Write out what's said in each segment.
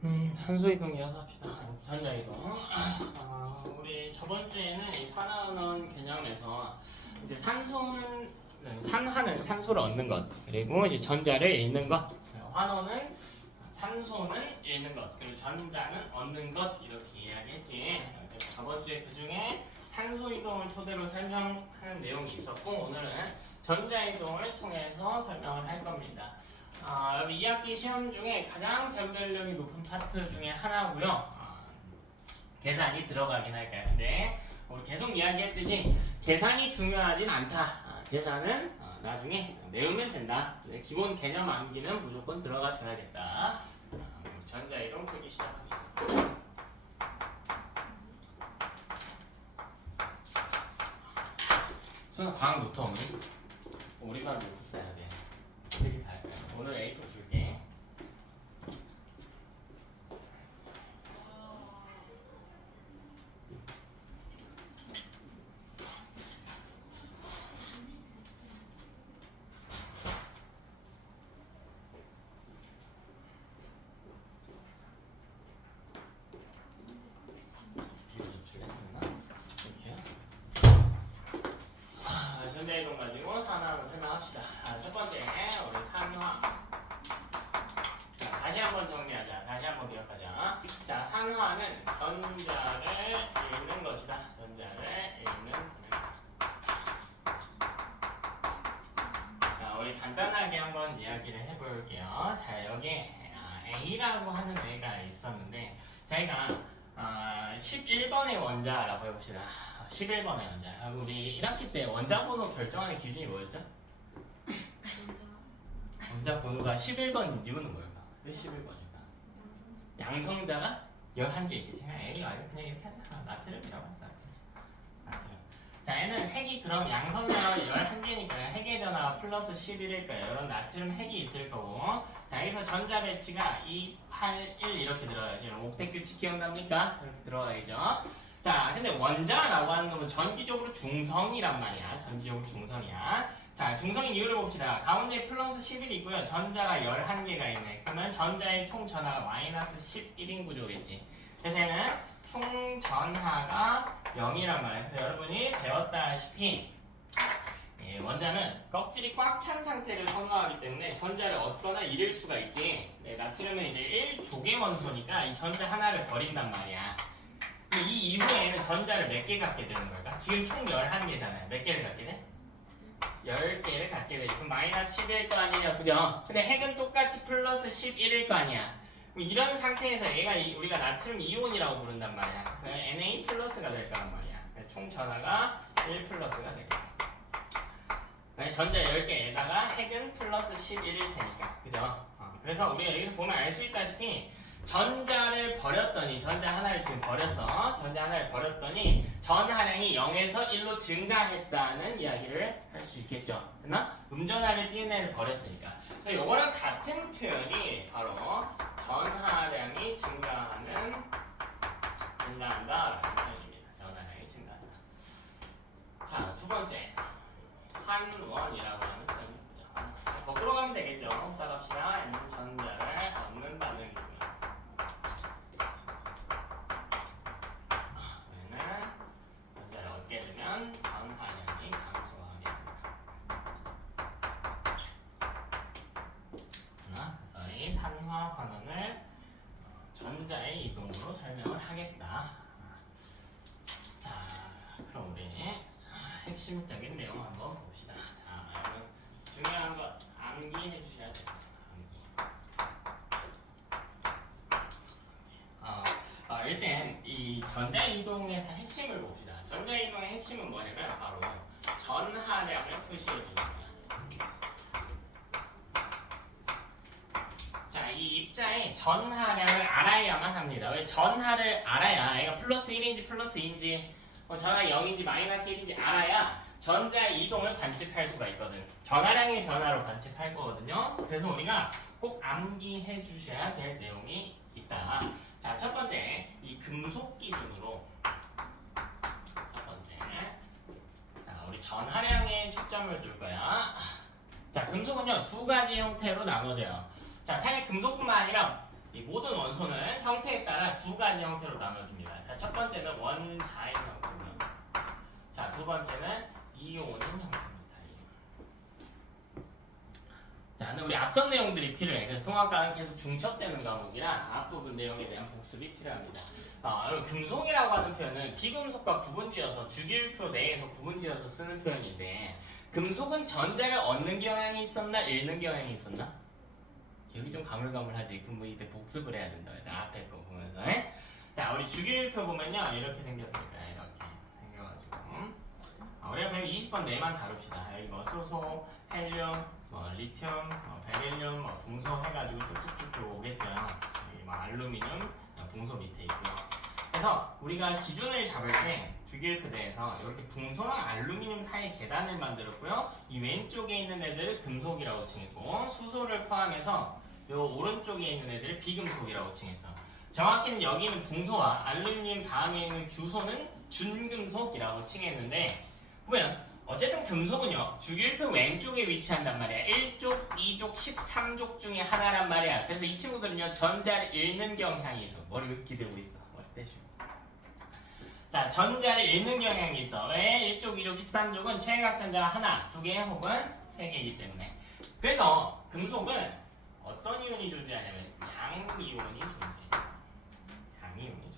산소이동 이어서 합시다. 전자이동. 우리 저번 주에는 이 산화원 개념에서 이제 산화는 산소를 얻는 것, 그리고 이제 전자를 잃는 것, 환원은 산소는 잃는 것, 그리고 전자는 얻는 것 이렇게 이야기했지. 저번 주에 그 중에 산소 이동을 토대로 설명하는 내용이 있었고 오늘은 전자 이동을 통해서 설명을 할 겁니다. 여러분 2학기 시험 중에 가장 변별력이 높은 파트 중에 하나고요. 계산이 들어가긴 할 거야. 근데 우리 계속 이야기했듯이 계산이 중요하진 않다. 계산은 나중에 외우면 된다. 기본 개념 암기는 무조건 들어가 줘야겠다. 전자이동 풀기 시작합시다. 수능 과학 노트 없니? 우리 반 노트 써야 돼. 되게 다 할까요? 오늘 A4 줄게. 뒤로 제출했나? 이렇게요. 전자이동 가지고 산화를 설명합시다. 첫 번째, 우리 산화. 자, 다시 한번 정리하자. 다시 한번 기억하자. 자, 산화는 전자를 읽는 것이다. 전자를 읽는 반응이다. 자, 우리 간단하게 한번 이야기를 해볼게요. 자, 여기 A라고 하는 애가 있었는데, 저희가 11번의 원자라고 해봅시다. 11번의 원자. 우리 1학기 때 원자 번호 결정하는 기준이 뭐였죠? 원자 번호가 11번인 이유는 뭘까? 왜 11번일까? 양성자가 11개 있겠지. 그냥 A가 아니고 그냥 이렇게 하자. 나트륨이라고 하자. 나트륨. 자, 얘는 핵이 그럼 양성자가 11개니까 핵의 전하가 플러스 11일 거예요. 이런 나트륨 핵이 있을 거고. 자, 여기서 전자 배치가 2, 8, 1 이렇게 들어가야지. 옥텟 규칙 기억납니까? 이렇게 들어가야죠. 자, 근데 원자라고 하는 놈은 전기적으로 중성이란 말이야. 전기적으로 중성이야. 자, 중성인 이유를 봅시다. 가운데 플러스 11이 있고요. 전자가 11개가 있네. 그러면 전자의 총 전하가 마이너스 11인 구조겠지. 그래서 얘는 총 전하가 0이란 말이에요. 그래서 여러분이 배웠다시피 원자는 껍질이 꽉 찬 상태를 선호하기 때문에 전자를 얻거나 잃을 수가 있지. 나트륨은 이제 1조개 원소니까 이 전자 하나를 버린단 말이야. 이 이후에는 전자를 몇 개 갖게 되는 걸까? 지금 총 11개잖아요. 몇 개를 갖게 돼? 10개를 갖게 되지. 그럼 마이너스 11일 거 아니냐, 그죠? 근데 핵은 똑같이 플러스 11일 거 아니야. 이런 상태에서 얘가 우리가 나트륨 이온이라고 부른단 말이야. 그래서 Na 플러스가 될 거란 말이야. 총 전하가 1 플러스가 되겠다. 전자 10개에다가 핵은 플러스 11일 테니까. 그죠? 그래서 우리가 여기서 보면 알 수 있다시피 전자를 버렸더니 전자 하나를 지금 버렸어. 전자 하나를 버렸더니 전하량이 0에서 1로 증가했다는 이야기를 할 수 있겠죠. 그나 음전하를 띄는 애를 버렸으니까. 이거랑 같은 표현이 바로 전하량이 증가한다라는 표현입니다. 전하량이 증가한다. 자, 두 번째 환원이라고 하는 표현입니다. 거꾸로 가면 되겠죠. 부탁합시다. 얘는 전자를 얻는 반응이고요. 전자를 얻게 되면 전하량이 감소하게 됩니다. 그래서 이 산화 환원을 전자의 이동으로 설명을 하겠다. 자, 그럼 우리 핵심적인 내용 한번 봅시다. 자, 여러분 중요한 것 암기해 주셔야 됩니다. 일단 이 전자 이동에서 핵심을 봅시다. 전자 이동의 핵심은 뭐냐면 바로 전하량을 표시해 주는 거야. 자, 이 입자의 전하량을 알아야만 합니다. 왜 전하를 알아야 얘가 플러스 1인지 플러스 2인지 전하 0인지 마이너스 1인지 알아야 전자 이동을 관측할 수가 있거든. 전하량의 변화로 관측할 거거든요. 그래서 우리가 꼭 암기해 주셔야 될 내용이 있다. 자, 첫 번째 이 금속 기준으로 첫 번째 자, 우리 전하량에 초점을 둘 거야. 자, 금속은요 두 가지 형태로 나눠져요. 자, 사실 금속뿐만 아니라 이 모든 원소는 가지 형태로 나눠집니다. 자, 첫 번째는 원자인 형태고요. 자, 두 번째는 이온인 형태입니다. 자, 근데 우리 앞선 내용들이 필요해. 그래서 통합과는 계속 중첩되는 과목이라 앞부분 내용에 대한 복습이 필요합니다. 여러분, 금속이라고 하는 표현은 비금속과 구분지어서 주기율표 내에서 구분지어서 쓰는 표현인데, 금속은 전자를 얻는 경향이 있었나 잃는 경향이 있었나? 기억이 좀 가물가물하지. 그럼 이때 복습을 해야 된다. 앞에 거 보면서. 자, 우리 주기율표 보면요, 이렇게 생겼을 거야. 이렇게 생겨가지고. 우리가 120번 내만 다룹시다. 여기 뭐 수소, 헬륨, 뭐 리튬, 뭐 베릴륨, 뭐 붕소 해가지고 쭉쭉쭉 오겠죠. 여기 뭐 알루미늄, 붕소 밑에 있고요. 그래서 우리가 기준을 잡을 때 주기율표 내에서 이렇게 붕소랑 알루미늄 사이 계단을 만들었고요. 이 왼쪽에 있는 애들을 금속이라고 칭했고, 수소를 포함해서 이 오른쪽에 있는 애들을 비금속이라고 칭했어. 정확히는 여기는 붕소와 알루미늄 다음에 있는 규소는 준금속이라고 칭했는데, 보면 어쨌든 금속은요, 주기율표 왼쪽에 위치한단 말이야. 1족, 2족, 13족 중에 하나란 말이야. 그래서 이 친구들은요, 전자를 잃는 경향이 있어. 머리 기대고 있어. 머리 떼시고. 자, 전자를 잃는 경향이 있어. 왜? 1족, 2족, 13족은 최외각 전자가 하나, 두 개 혹은 세 개이기 때문에. 그래서 금속은 어떤 이온이 존재하냐면 양이온이 존재해. 양이온이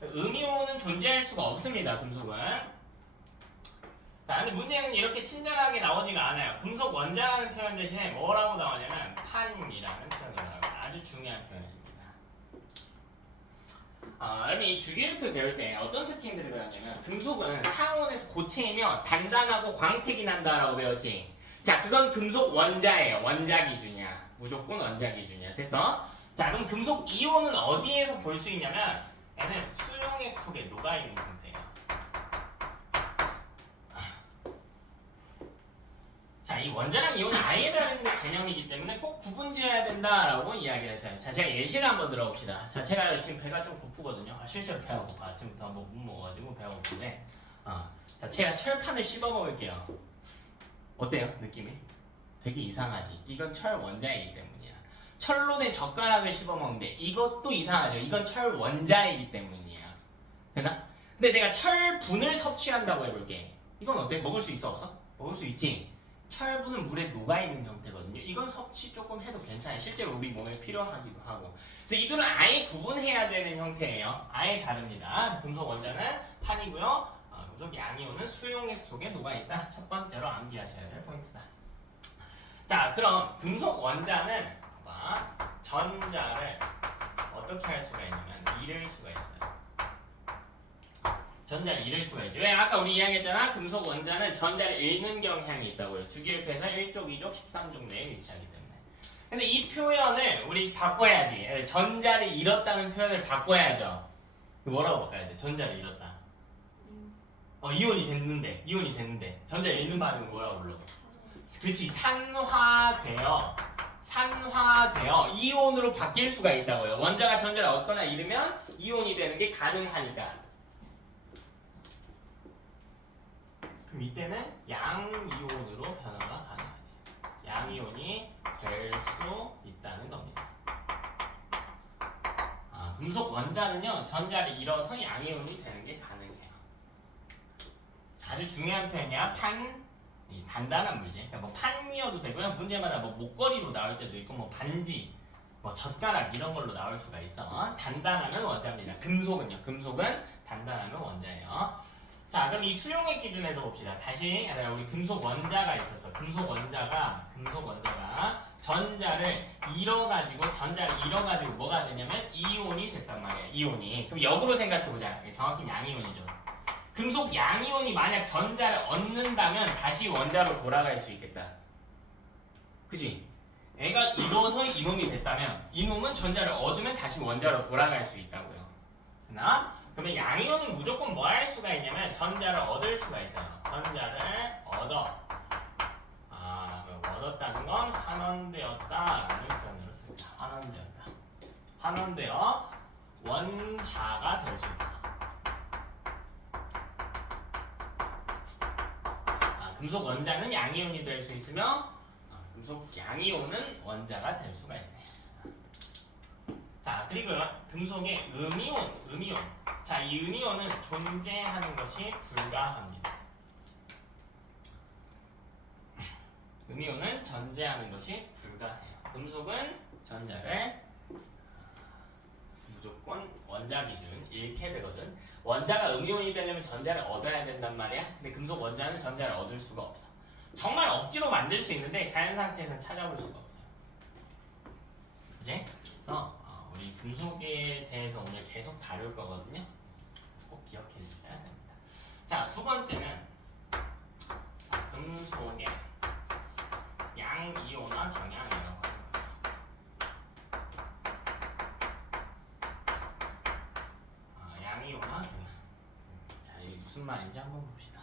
존재해. 음이온은 존재할 수가 없습니다. 금속은. 자, 근데 문제는 이렇게 친절하게 나오지가 않아요. 금속 원자라는 표현 대신에 뭐라고 나오냐면 판이라는 표현이 나와요. 아주 중요한 표현입니다. 여러분 이 주기율표 배울 때 어떤 특징들을 배웠냐면, 금속은 상온에서 고체이며 단단하고 광택이 난다라고 배웠지. 자, 그건 금속 원자예요. 원자 기준이야. 무조건 원자 기준이야. 됐어? 자, 그럼 금속 이온은 어디에서 볼 수 있냐면, 얘는 수용액 속에 녹아있는 상태예요. 자, 이 원자랑 이온은 아예 다른 개념이기 때문에 꼭 구분지어야 된다라고 이야기를 했어요. 자, 제가 예시를 한번 들어봅시다. 자, 제가 지금 배가 좀 고프거든요. 실제로 배가 고파. 아침부터 한번 못 먹어가지고 배가 고픈데, 자, 제가 철판을 씹어 먹을게요. 어때요? 느낌이? 되게 이상하지? 이건 철 원자이기 때문이야. 철로 된 젓가락을 씹어 먹는데 이것도 이상하죠? 이건 철 원자이기 때문이야. 되나? 근데 내가 철분을 섭취한다고 해볼게. 이건 어때? 먹을 수 있어 없어? 먹을 수 있지? 철분은 물에 녹아있는 형태거든요. 이건 섭취 조금 해도 괜찮아요. 실제로 우리 몸에 필요하기도 하고. 그래서 이 둘은 아예 구분해야 되는 형태예요. 아예 다릅니다. 금속 원자는 판이고요. 금속 양이온은 수용액 속에 녹아있다. 첫 번째로 암기하셔야 될 포인트다. 자, 그럼 금속 원자는 전자를 어떻게 할 수가 있냐면 잃을 수가 있어요. 전자를 잃을 수가 있지. 왜? 아까 우리 이야기했잖아. 금속 원자는 전자를 잃는 경향이 있다고요. 주기율표에서 1족, 2족, 13족 내에 위치하기 때문에. 근데 이 표현을 우리 바꿔야지. 전자를 잃었다는 표현을 바꿔야죠. 뭐라고 바꿔야 돼? 전자를 잃었다. 이온이 됐는데 전자를 잃는 반응은 뭐라고 불러? 그치, 산화되어 이온으로 바뀔 수가 있다고요. 원자가 전자를 얻거나 잃으면 이온이 되는 게 가능하니까. 그럼 이때는 양이온으로 변화가 가능하지. 양이온이 될 수 있다는 겁니다. 금속 원자는요, 전자를 잃어서 양이온이 되는 게 가능해요. 아주 중요한 표현이야. 단단한 물질. 그러니까 뭐 판이어도 되고요. 문제마다 뭐 목걸이로 나올 때도 있고, 뭐 반지, 뭐 젓가락 이런 걸로 나올 수가 있어. 단단하면 원자입니다. 금속은요. 금속은 단단하면 원자예요. 자, 그럼 이 수용액 기준에서 봅시다. 다시 우리 금속 원자가 있었어. 금속 원자가 전자를 잃어가지고 뭐가 되냐면 이온이 됐단 말이야. 이온이. 그럼 역으로 생각해보자. 정확히 양이온이죠. 금속 양이온이 만약 전자를 얻는다면 다시 원자로 돌아갈 수 있겠다. 그지? 애가 잃어서 이놈이 됐다면 이놈은 전자를 얻으면 다시 원자로 돌아갈 수 있다고요. 되나? 그러면 양이온은 무조건 뭐 할 수가 있냐면 전자를 얻을 수가 있어요. 전자를 얻었다는 건 환원되었다라는 표현으로 씁니다. 환원되어 원자가 될 수 있다. 금속 원자는 양이온이 될 수 있으며 금속 양이온은 원자가 될 수가 있네. 자, 그리고 금속의 음이온. 자, 이 음이온은 존재하는 것이 불가합니다. 음이온은 존재하는 것이 불가해요. 금속은 전자를 무조건 원자 기준 잃게 되거든. 원자가 음이온이 되려면 전자를 얻어야 된단 말이야. 근데 금속 원자는 전자를 얻을 수가 없어. 정말 억지로 만들 수 있는데 자연 상태에서는 찾아볼 수가 없어요. 그치? 그래서 우리 금속에 대해서 오늘 계속 다룰 거거든요. 그래서 꼭 기억해 주셔야 됩니다. 자, 두 번째는 금속의 양이온화 경향이라고 하는 거죠. 양이온화 경향. 자, 이게 무슨 말인지 한번 봅시다.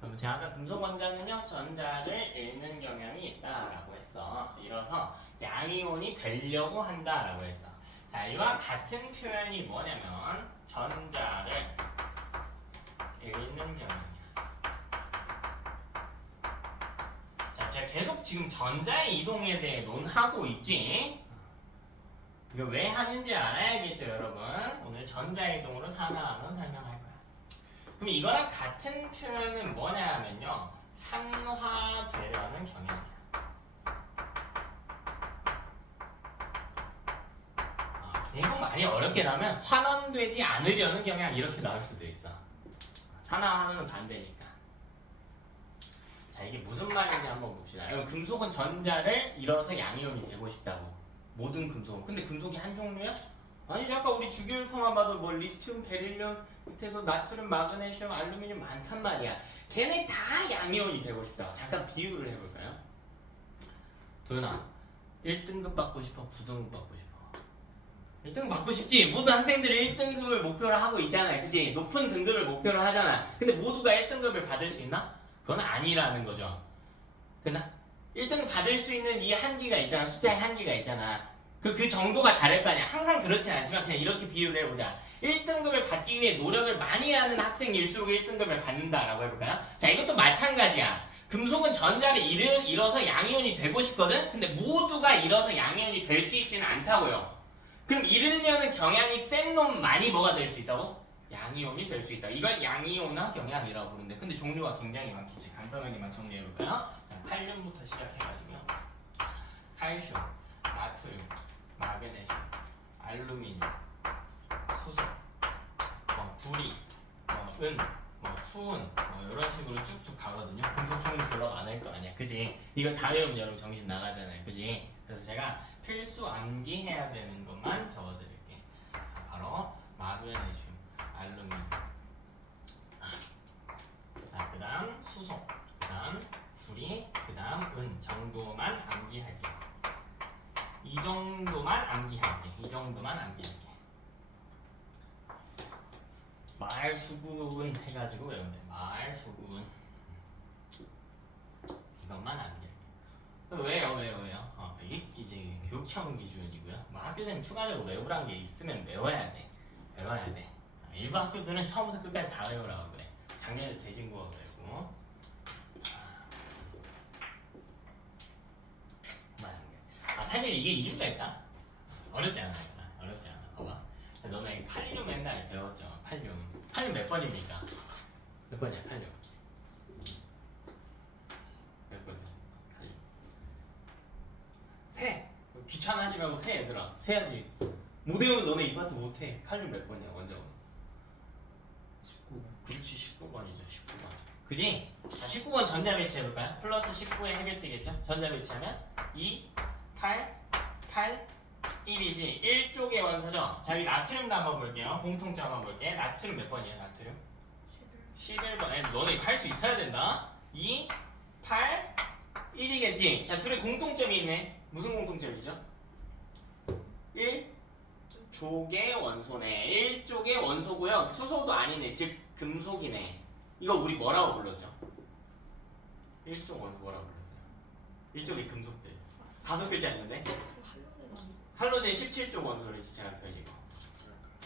그럼 제가 아까 금속 원자는요 전자를 잃는 경향이 있다라고 했어. 이뤄서 양이온이 되려고 한다라고 했어. 자, 이거랑 같은 표현이 뭐냐면 전자를 잃는 경향이야. 자, 제가 계속 지금 전자의 이동에 대해 논하고 있지. 이거 왜 하는지 알아야겠죠, 여러분. 오늘 전자의 이동으로 하나하나 설명할 거야. 그럼 이거랑 같은 표현은 뭐냐 하면요 산화되려는 경향이야. 종종 많이 어렵게 나오면 환원되지 않으려는 경향 이렇게 나올 수도 있어. 산화하는 반대니까. 자, 이게 무슨 말인지 한번 봅시다. 금속은 전자를 잃어서 양이온이 되고 싶다고. 모든 금속은. 근데 금속이 한 종류야? 아니죠. 아까 우리 주기율표만 봐도 뭐 리튬, 베릴륨, 밑에도 나트륨, 마그네슘, 알루미늄 많단 말이야. 걔네 다 양이온이 되고 싶다. 잠깐 비유를 해볼까요? 도윤아, 1등급 받고 싶어? 9등급 받고 싶어? 1등급 받고 싶지. 모든 학생들이 1등급을 목표로 하고 있잖아요. 그치? 높은 등급을 목표로 하잖아. 근데 모두가 1등급을 받을 수 있나? 그건 아니라는 거죠. 됐나? 1등급 받을 수 있는 이 한계가 있잖아. 숫자의 한계가 있잖아. 그 정도가 다를 거 아니야. 항상 그렇진 않지만 그냥 이렇게 비유를 해보자. 1등급을 받기 위해 노력을 많이 하는 학생일수록 1등급을 받는다라고 해볼까요? 자, 이것도 마찬가지야. 금속은 전자를 잃어서 양이온이 되고 싶거든? 근데 모두가 잃어서 양이온이 될 수 있지는 않다고요. 그럼 잃으려는 경향이 센 놈만이 뭐가 될 수 있다고? 양이온이 될 수 있다. 이걸 양이온화 경향이라고 부르는데 근데 종류가 굉장히 많겠지. 간단하게만 정리해볼까요? 자, 칼륨부터 시작해가지고요. 칼슘, 나트륨, 마그네슘, 알루미늄, 수소, 구리, 은, 수은 이런 식으로 쭉쭉 가거든요. 금속 종류 별로 많을 거 아니야, 그지? 이거 다 외우면 여러분 정신 나가잖아요, 그지? 그래서 제가 필수 암기해야 되는 것만 적어드릴게. 바로 마그네슘, 알루미늄, 자, 그다음 수소, 그다음 구리, 그다음 은 정도만 암기할게요. 이 정도만 암기할게. 말수구은 해가지고 외우면 돼. 말수구은 이것만 암기할게. 왜요? 이게 이제 교육청 기준이고요. 학교생님 추가적으로 외우란 게 있으면 외워야 돼. 일부 학교들은 처음부터 끝까지 다 외우라고 그래. 작년에 대진국어 외우고. 사실 이게 이유가 있다. 어렵지 않아. 봐봐. 너네 칼륨 맨날 배웠죠. 칼륨 몇 번입니까? 몇 번이야 칼륨? 몇 번이야 칼륨? 세! 귀찮아하지 말고 세 얘들아. 세야지. 못 외우면 너네 이 파트 못해. 칼륨 몇 번이야 원자번호? 19번. 그렇지 19번이죠. 19번. 그지? 자, 19번 전자 배치해볼까요? 플러스 19에 해결되겠죠? 전자 배치하면 2, 8, 8, 1이지. 1쪽의 원소죠. 자, 여기 나트륨도 한번 볼게요. 공통점 한번 볼게. 나트륨 몇 번이에요? 나트륨? 11번. 너네 이거 할 수 있어야 된다. 2, 8, 1이겠지. 자, 둘의 공통점이 있네. 무슨 공통점이죠? 1쪽의 원소네. 1쪽의 원소고요. 수소도 아니네. 즉 금속이네. 이거 우리 뭐라고 불렀죠? 1쪽 원소 뭐라고 불렀어요? 1쪽의 금속들. 5글자 있는데? 할로젠 17쪽 원소를 지칭한 편이고.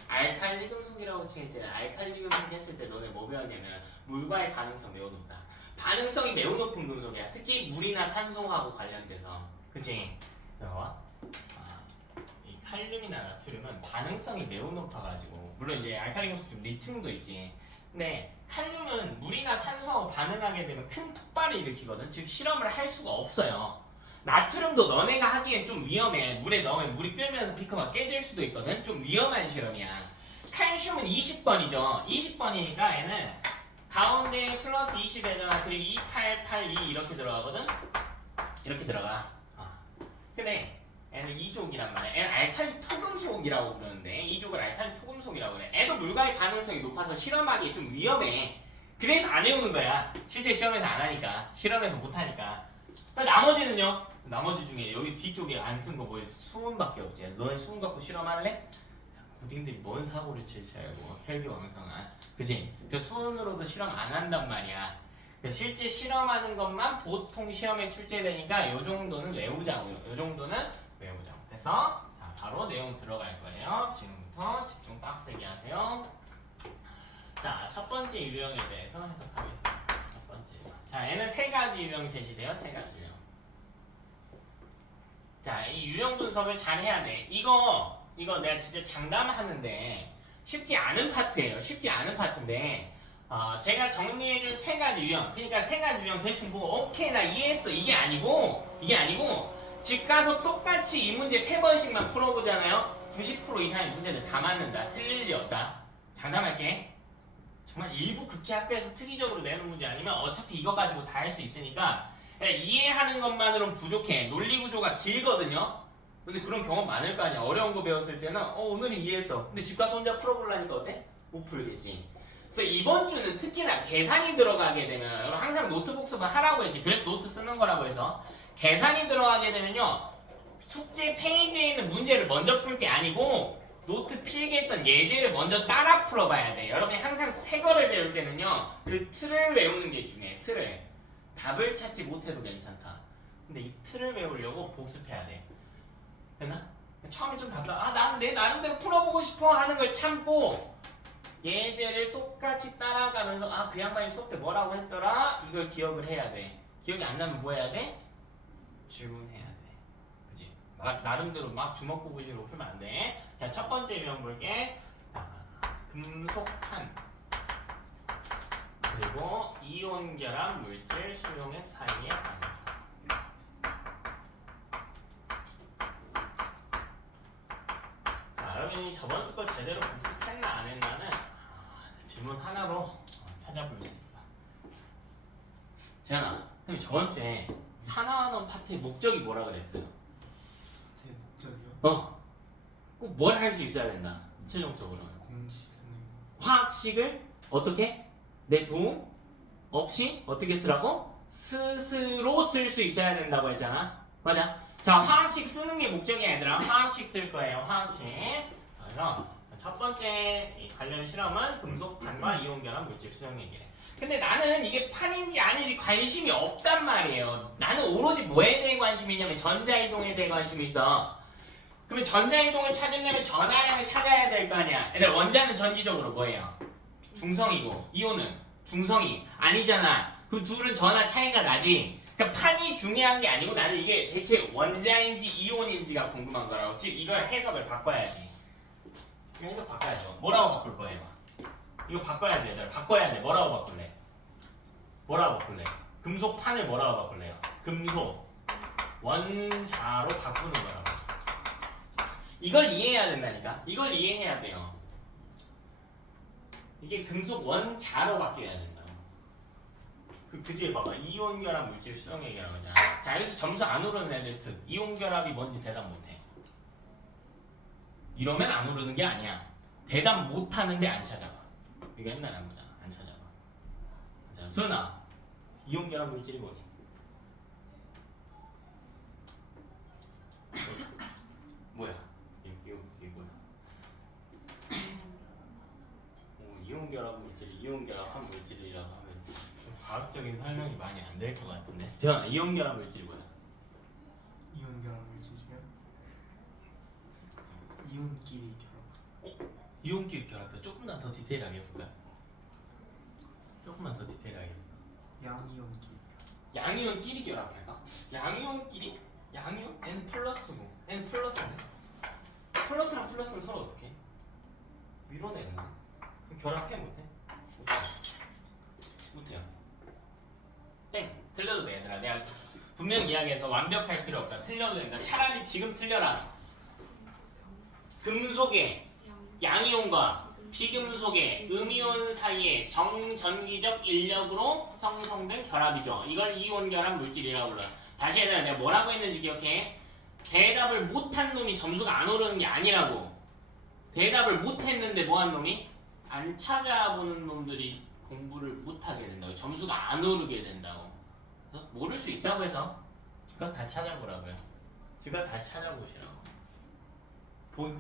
알칼리 금속이라고 칭했잖아요. 알칼리 금속 했을 때 너네 뭐 배웠냐면 물과의 반응성 매우 높다. 반응성이 매우 높은 금속이야. 특히 물이나 산소하고 관련돼서. 그치? 봐봐. 이 칼륨이나 나트륨은 반응성이 매우 높아가지고 물론 이제 알칼리 금속 중 리튬도 있지. 근데 칼륨은 물이나 산소하고 반응하게 되면 큰 폭발을 일으키거든. 즉 실험을 할 수가 없어요. 나트륨도 너네가 하기엔 좀 위험해. 물에 넣으면 물이 끓면서 비커가 깨질 수도 있거든. 좀 위험한 실험이야. 칼슘은 20번이죠. 20번이니까 얘는 가운데 플러스 20에다가 그리고 2882 이렇게 들어가거든. 이렇게 들어가. 근데 얘는 이족이란 말이야. 얘는 알칼리 토금속이라고 부르는데 이족을 알칼리 토금속이라고 그래. 애도 물과의 반응성이 높아서 실험하기 좀 위험해. 그래서 안 해오는 거야. 실제 시험에서 안 하니까. 실험에서 못 하니까. 나머지는요. 나머지 중에 여기 뒤쪽에 안 쓴 거 보여. 수은밖에 없지. 너네 수은 갖고 실험할래? 고딩들이 뭔 사고를 칠지 알고 혈기왕성한. 그치? 그래서 수은으로도 실험 안 한단 말이야. 실제 실험하는 것만 보통 시험에 출제되니까 요 정도는 외우자고요. 요 정도는 외우자고. 됐어? 자, 바로 내용 들어갈 거예요. 지금부터 집중 빡세게 하세요. 자, 첫 번째 유형에 대해서 해석하겠습니다. 첫 번째. 자, 얘는 세 가지 유형 제시돼요. 세 가지 유형. 자, 이 유형 분석을 잘 해야 돼. 이거 내가 진짜 장담하는데 쉽지 않은 파트예요. 쉽지 않은 파트인데 제가 정리해준 세 가지 유형. 그러니까 세 가지 유형 대충 보고 오케이 나 이해했어. 이게 아니고 집 가서 똑같이 이 문제 세 번씩만 풀어보잖아요. 90% 이상의 문제들 다 맞는다. 틀릴 일이 없다. 장담할게. 정말 일부 극히 학교에서 특이적으로 내는 문제 아니면 어차피 이거 가지고 다 할 수 있으니까 이해하는 것만으로는 부족해. 논리 구조가 길거든요. 근데 그런 경험 많을 거 아니야. 어려운 거 배웠을 때는 오늘은 이해했어. 근데 집 가서 혼자 풀어보려니까 어때? 못 풀겠지. 그래서 이번 주는 특히나 계산이 들어가게 되면 여러분 항상 노트 복습을 하라고 했지. 그래서 노트 쓰는 거라고 해서 계산이 들어가게 되면요 숙제 페이지에 있는 문제를 먼저 풀 게 아니고 노트 필기했던 예제를 먼저 따라 풀어봐야 돼. 여러분이 항상 새 거를 배울 때는요 그 틀을 외우는 게 중요해. 틀을. 답을 찾지 못해도 괜찮다. 근데 이 틀을 외우려고 복습해야 돼. 됐나? 처음에 좀 답답. 난 내 나름대로 풀어보고 싶어 하는 걸 참고 예제를 똑같이 따라가면서 그 양반이 수업 때 뭐라고 했더라? 이걸 기억을 해야 돼. 기억이 안 나면 뭐 해야 돼? 질문해야 돼. 그치? 나름대로 막 주먹구구식으로 풀면 안 돼. 자, 첫 번째 유형 볼게. 금속판 그리고 이온 결합 물질 수용액 사이의 관계. 자, 여러분이 저번 주 거 제대로 복습했나 안 했나는 질문 하나로 찾아볼 수 있다. 재현아, 선생님 저번 주에 산화하던 파트의 목적이 뭐라 그랬어요? 제 목적이요? 꼭 뭘 할 수 있어야 된다. 최종적으로는 공식 쓰는 거. 화학식을 어떻게? 내 도움 없이 어떻게 쓰라고? 스스로 쓸 수 있어야 된다고 했잖아. 맞아. 자, 화학식 쓰는 게 목적이야 얘들아. 화학식 쓸 거예요. 화학식. 그래서 첫 번째 이 관련 실험은 금속판과 이온 결합 물질 수용액이래. 근데 나는 이게 판인지 아닌지 관심이 없단 말이에요. 나는 오로지 뭐에 대해 관심이 있냐면 전자이동에 대해 관심이 있어. 그러면 전자이동을 찾으려면 전하량을 찾아야 될 거 아니야. 얘들 원자는 전기적으로 뭐예요? 중성이고 이온은 중성이 아니잖아. 그 둘은 전하 차이가 나지. 그러니까 판이 중요한 게 아니고 나는 이게 대체 원자인지 이온인지가 궁금한 거라고. 즉 이걸 해석을 바꿔야지. 이거 해석 바꿔야죠. 뭐라고 바꿀 거예요? 이거 바꿔야지 얘들아. 바꿔야 돼. 뭐라고 바꿀래? 뭐라고 바꿀래? 금속판을 뭐라고 바꿀래요? 금속 원자로 바꾸는 거라고. 이걸 이해해야 된다니까. 이걸 이해해야 돼요. 이게 금속 원자로 바뀌어야 된다고. 그 뒤에 봐봐. 이온 결합 물질 수용액이라고 하잖아. 자, 여기서 점수 안 오르는 애들 특. 이온 결합이 뭔지 대답 못해. 이러면 안 오르는 게 아니야. 대답 못하는데 안 찾아봐. 이거 옛날에 한 거잖아. 안 찾아봐. 맞아. 소연아, 이온 결합 물질이 뭐니? 뭐야? 이게 뭐야? 이온 결합 물질, 이온 결합한 물질이라고 하면 좀 과학적인 설명이 많이 안 될 것 같은데. 자, 이온 결합 물질이 뭐야? 이온 결합 물질이요? 이온끼리 결합. 이온끼리 결합해. 조금만 더 디테일하게 해볼까? 조금만 더 디테일하게 해볼까? 양이온끼리. 양이온끼리 결합할까? 양이온끼리 양이온? N 플러스고 N 플러스네. 플러스랑 플러스는 서로 어떻게 해? 밀어내는 거. 그럼 결합해 못해? 못해요. 땡! 틀려도 돼 얘들아. 내가 분명 이야기해서 완벽할 필요 없다. 틀려도 된다. 차라리 지금 틀려라. 금속의 양이온과 비금속의 음이온 사이의 정전기적 인력으로 형성된 결합이죠. 이걸 이온 결합 물질이라고 불러요. 다시 얘들아 내가 뭐라고 했는지 기억해? 대답을 못한 놈이 점수가 안 오르는 게 아니라고. 대답을 못했는데 뭐한 놈이? 안 찾아보는 놈들이 공부를 못하게 된다고. 점수가 안 오르게 된다고. 그래서 모를 수 있다고 해서 집 가서 다시 찾아보라고요. 집 가서 다시 찾아보시라고.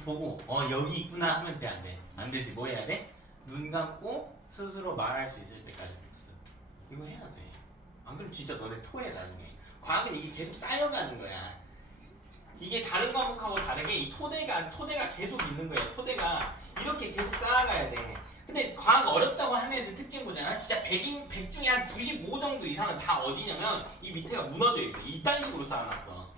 보고 여기 있구나 하면 돼 안 돼? 안 되지. 뭐 해야 돼? 눈 감고 스스로 말할 수 있을 때까지 복습. 이거 해야 돼. 안 그러면 진짜 너네 토해 나중에. 과학은 이게 계속 쌓여가는 거야. 이게 다른 과목하고 다르게 이 토대가 계속 있는 거야. 토대가 이렇게 계속 쌓아가야 돼. 근데 과학 어렵다고 하는 애들 특징 보잖아. 진짜 100 중에 한 95 정도 이상은 다 어디냐면 이 밑에가 무너져 있어. 이딴 식으로 쌓아놨어.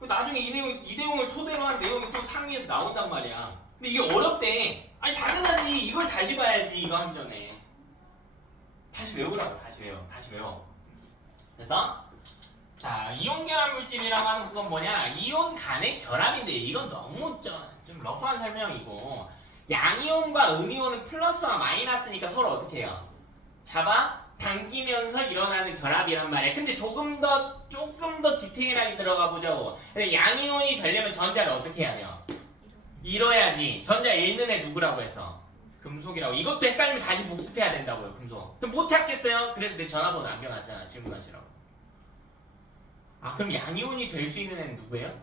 나중에 이 내용을 토대로 한 내용이 또 상위에서 나온단 말이야. 근데 이게 어렵대. 아니 당연하지. 이걸 다시 봐야지. 이거 하기 전에. 다시 외우라고. 다시 외워. 그래서 자 이온 결합 물질이라고 하는 그건 뭐냐? 이온 간의 결합인데 이건 너무 좀 러프한 설명이고 양이온과 음이온은 플러스와 마이너스니까 서로 어떻게 해요? 잡아 당기면서 일어나는 결합이란 말이야. 근데 조금 더 디테일하게 들어가 보자고. 근데 양이온이 되려면 전자를 어떻게 해야 돼요? 잃어야지. 전자 잃는 애 누구라고 해서? 금속이라고. 이것도 헷갈리면 다시 복습해야 된다고요. 금속. 그럼 못 찾겠어요? 그래서 내 전화번호 남겨놨잖아. 질문하시라고. 그럼 양이온이 될 수 있는 애는 누구예요?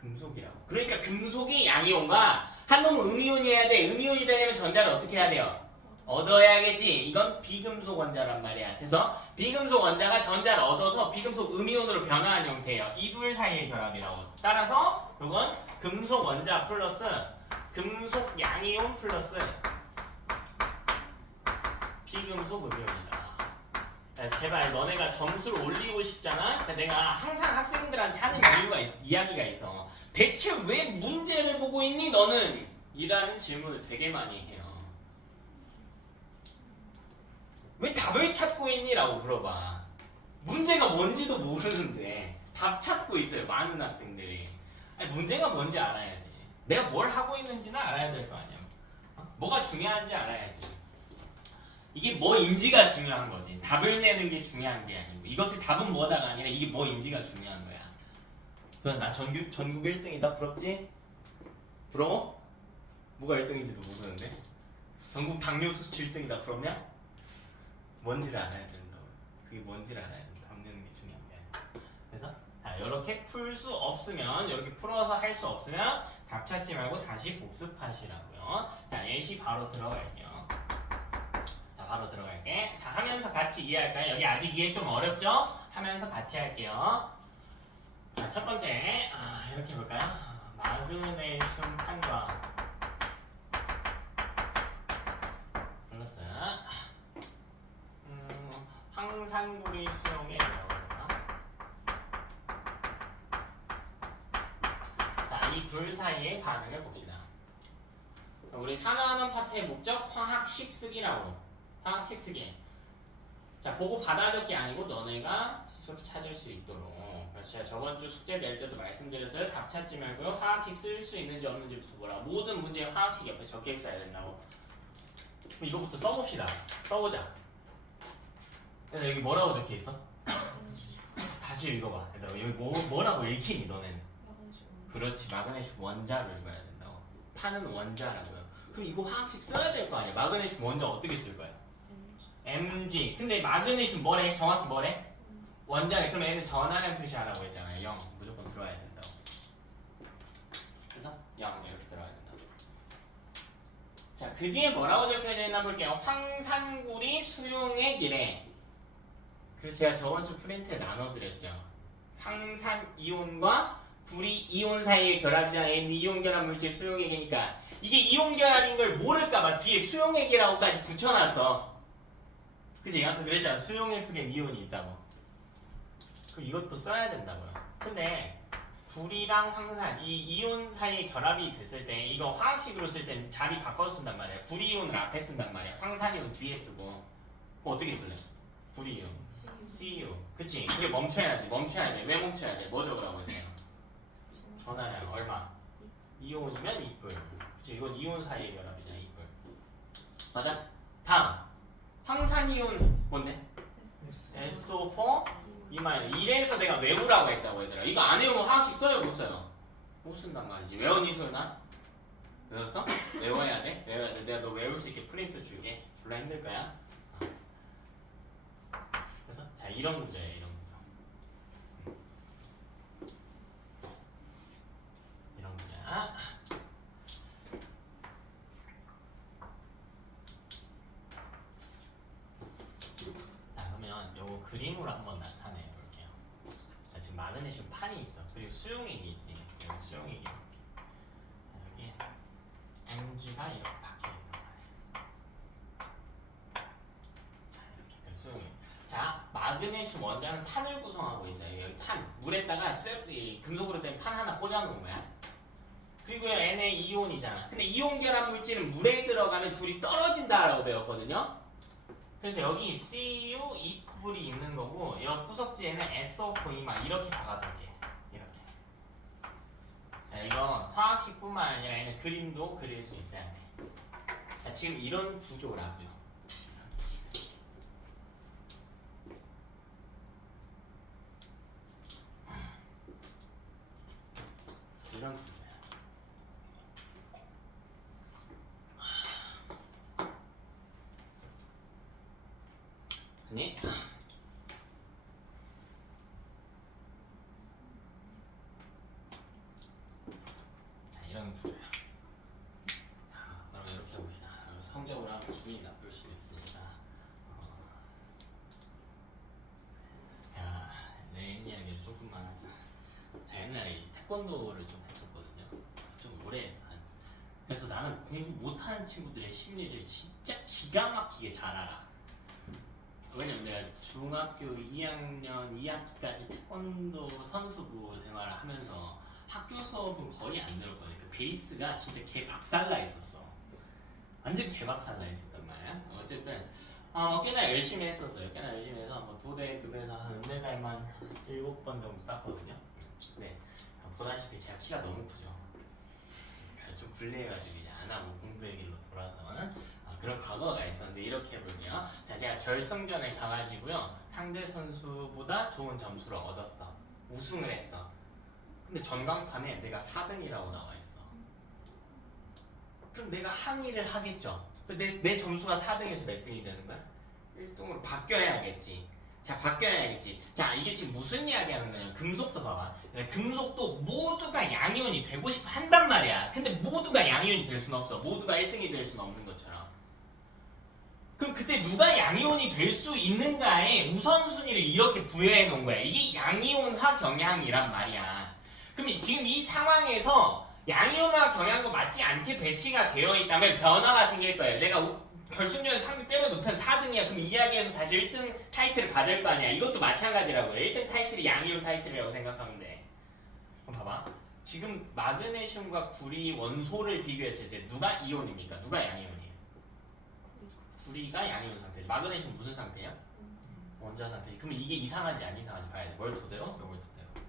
금속이라고. 그러니까 금속이 양이온과 한 놈은 음이온이어야 돼. 음이온이 되려면 전자를 어떻게 해야 돼요? 얻어야겠지. 이건 비금속 원자란 말이야. 그래서 비금속 원자가 전자를 얻어서 비금속 음이온으로 변화한 형태예요. 이 둘 사이의 결합이라고. 따라서 이건 금속 원자 플러스 금속 양이온 플러스 비금속 음이온이다. 야, 제발 너네가 점수를 올리고 싶잖아. 내가 항상 학생들한테 하는 이야기가 있어. 대체 왜 문제를 보고 있니 너는? 이라는 질문을 되게 많이 해요. 왜 답을 찾고 있니? 라고 물어봐. 문제가 뭔지도 모르는데 답 찾고 있어요. 많은 학생들이. 아니, 문제가 뭔지 알아야지. 내가 뭘 하고 있는지는 알아야 될 거 아니야. 뭐가 중요한지 알아야지. 이게 뭐인지가 중요한 거지. 답을 내는 게 중요한 게 아니고 이것의 답은 뭐다가 아니라 이게 뭐인지가 중요한 거야. 그럼 나 전국 1등이다. 부럽지? 부러워? 뭐가 1등인지도 모르는데? 전국 당뇨 수치 1등이다. 부럽냐? 뭔지를 알아야 된다고. 그게 뭔지를 알아야 된다. 답 내는 게 중요한 게 아니야. 그래서 자 이렇게 풀 수 없으면 이렇게 풀어서 할 수 없으면 답 찾지 말고 다시 복습하시라고요. 자 예시 바로 들어갈게요. 바로 들어갈게. 자 하면서 같이 이해할까요? 여기 아직 이해 좀 어렵죠? 하면서 같이 할게요. 자 첫 번째 이렇게 해볼까요? 마그네슘 탄과 플러스 황산구리 수용에 들어갈까? 자 이 둘 사이의 반응을 봅시다. 우리 산화하는 파트의 목적 화학식 쓰기라고. 화학식 쓰기. 자 보고 받아 적기 아니고 너네가 스스로 찾을 수 있도록. 제가 저번 주 숙제 낼 때도 말씀드렸어요. 답 찾지 말고요. 화학식 쓸 수 있는지 없는지부터 보라. 모든 문제에 화학식 옆에 적혀 있어야 된다고. 그럼 이거부터 써봅시다. 써보자. 얘들아 여기 뭐라고 적혀 있어? 다시 읽어봐. 얘들아 여기 뭐라고 읽히니 너네는? 그렇지. 마그네슘 원자를 읽어야 된다고. 파는 원자라고요. 그럼 이거 화학식 써야 될 거 아니야. 마그네슘 원자 어떻게 쓸 거야? Mg. 근데 마그네슘 뭐래? 정확히 뭐래? 원자래. 그럼 얘는 전하량 표시하라고 했잖아요. 0. 무조건 들어와야 된다고. 그래서 0 이렇게 들어가야 된다고. 자, 그 뒤에 뭐라고 적혀져 있나 볼게요. 황산구리 수용액이래. 그래서 제가 저번 주 프린트에 나눠드렸죠. 황산 이온과 구리 이온 사이의 결합이잖아. N 이온 결합 물질 수용액이니까 이게 이온 결합인 걸 모를까봐 뒤에 수용액이라고까지 붙여놨어. 그치? 아까 그랬잖아. 수용액 속에 이온이 있다고. 그럼 이것도 써야 된다고요. 근데 불이랑 황산 이 이온 사이의 결합이 됐을 때 이거 화학식으로 쓸 땐 자리 바꿔서 쓴단 말이야. 불이온을 앞에 쓴단 말이야. 황산이온 뒤에 쓰고. 어떻게 쓸래? 불이온 CU. 그치? 그게 멈춰야지. 멈춰야 돼. 왜 멈춰야 돼? 뭐 적으라고 했어요? 전하량 얼마? 이온이면 이뿔. 그치? 이건 이온 사이의 결합이잖아. 이뿔. 맞아? 다음 황산이온 뭔데? SO4 이래서 내가 외우라고 했다고 얘들아. 이거 안 외우면 화학식 써요 못 써요? 못 쓴단 말이지. 외웠니 소연아? 외웠어? 외워야 돼? 외워야 돼. 내가 너 외울 수 있게 프린트 줄게. 졸라 힘들 거야. 그래서 자 이런 문제예요. 이런 문제. 이런 문제야. 자 그러면 요거 그림으로 한번 나타내 볼게요. 자 지금 마그네슘 판이 있어. 그리고 수용액이 있지. 여기 수용액이 이렇게. 여기 Mg가 이렇게 박혀 있는 거예요. 자 이렇게 그 수용액. 자 마그네슘 원자는 판을 구성하고 있어요. 여기 탄 물에다가 이 금속으로 된 판 하나 꽂아놓은 거야. 그리고 Na 이온이잖아. 근데 이온 결합 물질은 물에 들어가면 둘이 떨어진다라고 배웠거든요. 그래서 여기 CU 이뿔이 있는 거고 여 구석지에는 SO4 이렇게 박아둘게. 이렇게. 자 이건 화학식뿐만 아니라 얘는 그림도 그릴 수 있어야 돼. 자 지금 이런 구조라고요. 이런 구조야. 아니 이런 구조야. 그럼 이렇게 해봅시다. 성적으로 하면 기분이 나쁠 수도 있으니까. 자, 내 이야기를 조금만 하자. 자, 옛날에 태권도를 좀 했었거든요. 좀 오래 해서. 그래서 나는 공부 못하는 친구들의 심리를 진짜 기가 막히게 잘 알아. 왜냐면 내가 중학교 2학년 2학기까지 태권도 선수부 생활을 하면서 학교 수업은 거의 안 들었거든. 그 베이스가 진짜 개 박살나 있었어. 완전 개 박살나 있었단 말이야. 어쨌든 꽤나 열심히 했었어요. 꽤나 열심히 해서 도대급에서 한 은메달만 7번 정도 땄거든요. 네, 보다시피 제가 키가 너무 크죠. 그래서 좀 불리해가지고 이제 안 하고 공부의 길로 돌아서는 그런 과거가 있었는데 이렇게 해볼게요. 자, 제가 결승전에 가가지고요 상대 선수보다 좋은 점수를 얻었어. 우승을 했어. 근데 전광판에 내가 4등이라고 나와 있어. 그럼 내가 항의를 하겠죠. 내 점수가 4등에서 몇 등이 되는 거야? 1등으로 바뀌어야겠지. 자, 바뀌어야겠지. 자, 이게 지금 무슨 이야기 하는 거냐면 금속도 봐봐. 금속도 모두가 양이온이 되고 싶어 한단 말이야. 근데 모두가 양이온이 될 수는 없어. 모두가 1등이 될 수는 없는 것처럼. 그럼 그때 누가 양이온이 될 수 있는가에 우선순위를 이렇게 부여해 놓은 거야. 이게 양이온화 경향이란 말이야. 그럼 지금 이 상황에서 양이온화 경향과 맞지 않게 배치가 되어 있다면 변화가 생길 거예요. 내가 결승전에 상대 때려 높은 4등이야. 그럼 이야기에서 다시 1등 타이틀을 받을 거 아니야. 이것도 마찬가지라고요. 1등 타이틀이 양이온 타이틀이라고 생각하면 돼. 그럼 봐봐. 지금 마그네슘과 구리 원소를 비교했을 때 누가 이온입니까? 누가 양이온이에요? 구리가 양이온 상태죠. 마그네슘 무슨 상태야? 원자 상태지. 그러면 이게 이상한지 안 이상한지 봐야 돼. 뭘 토대로? 이걸 토대로.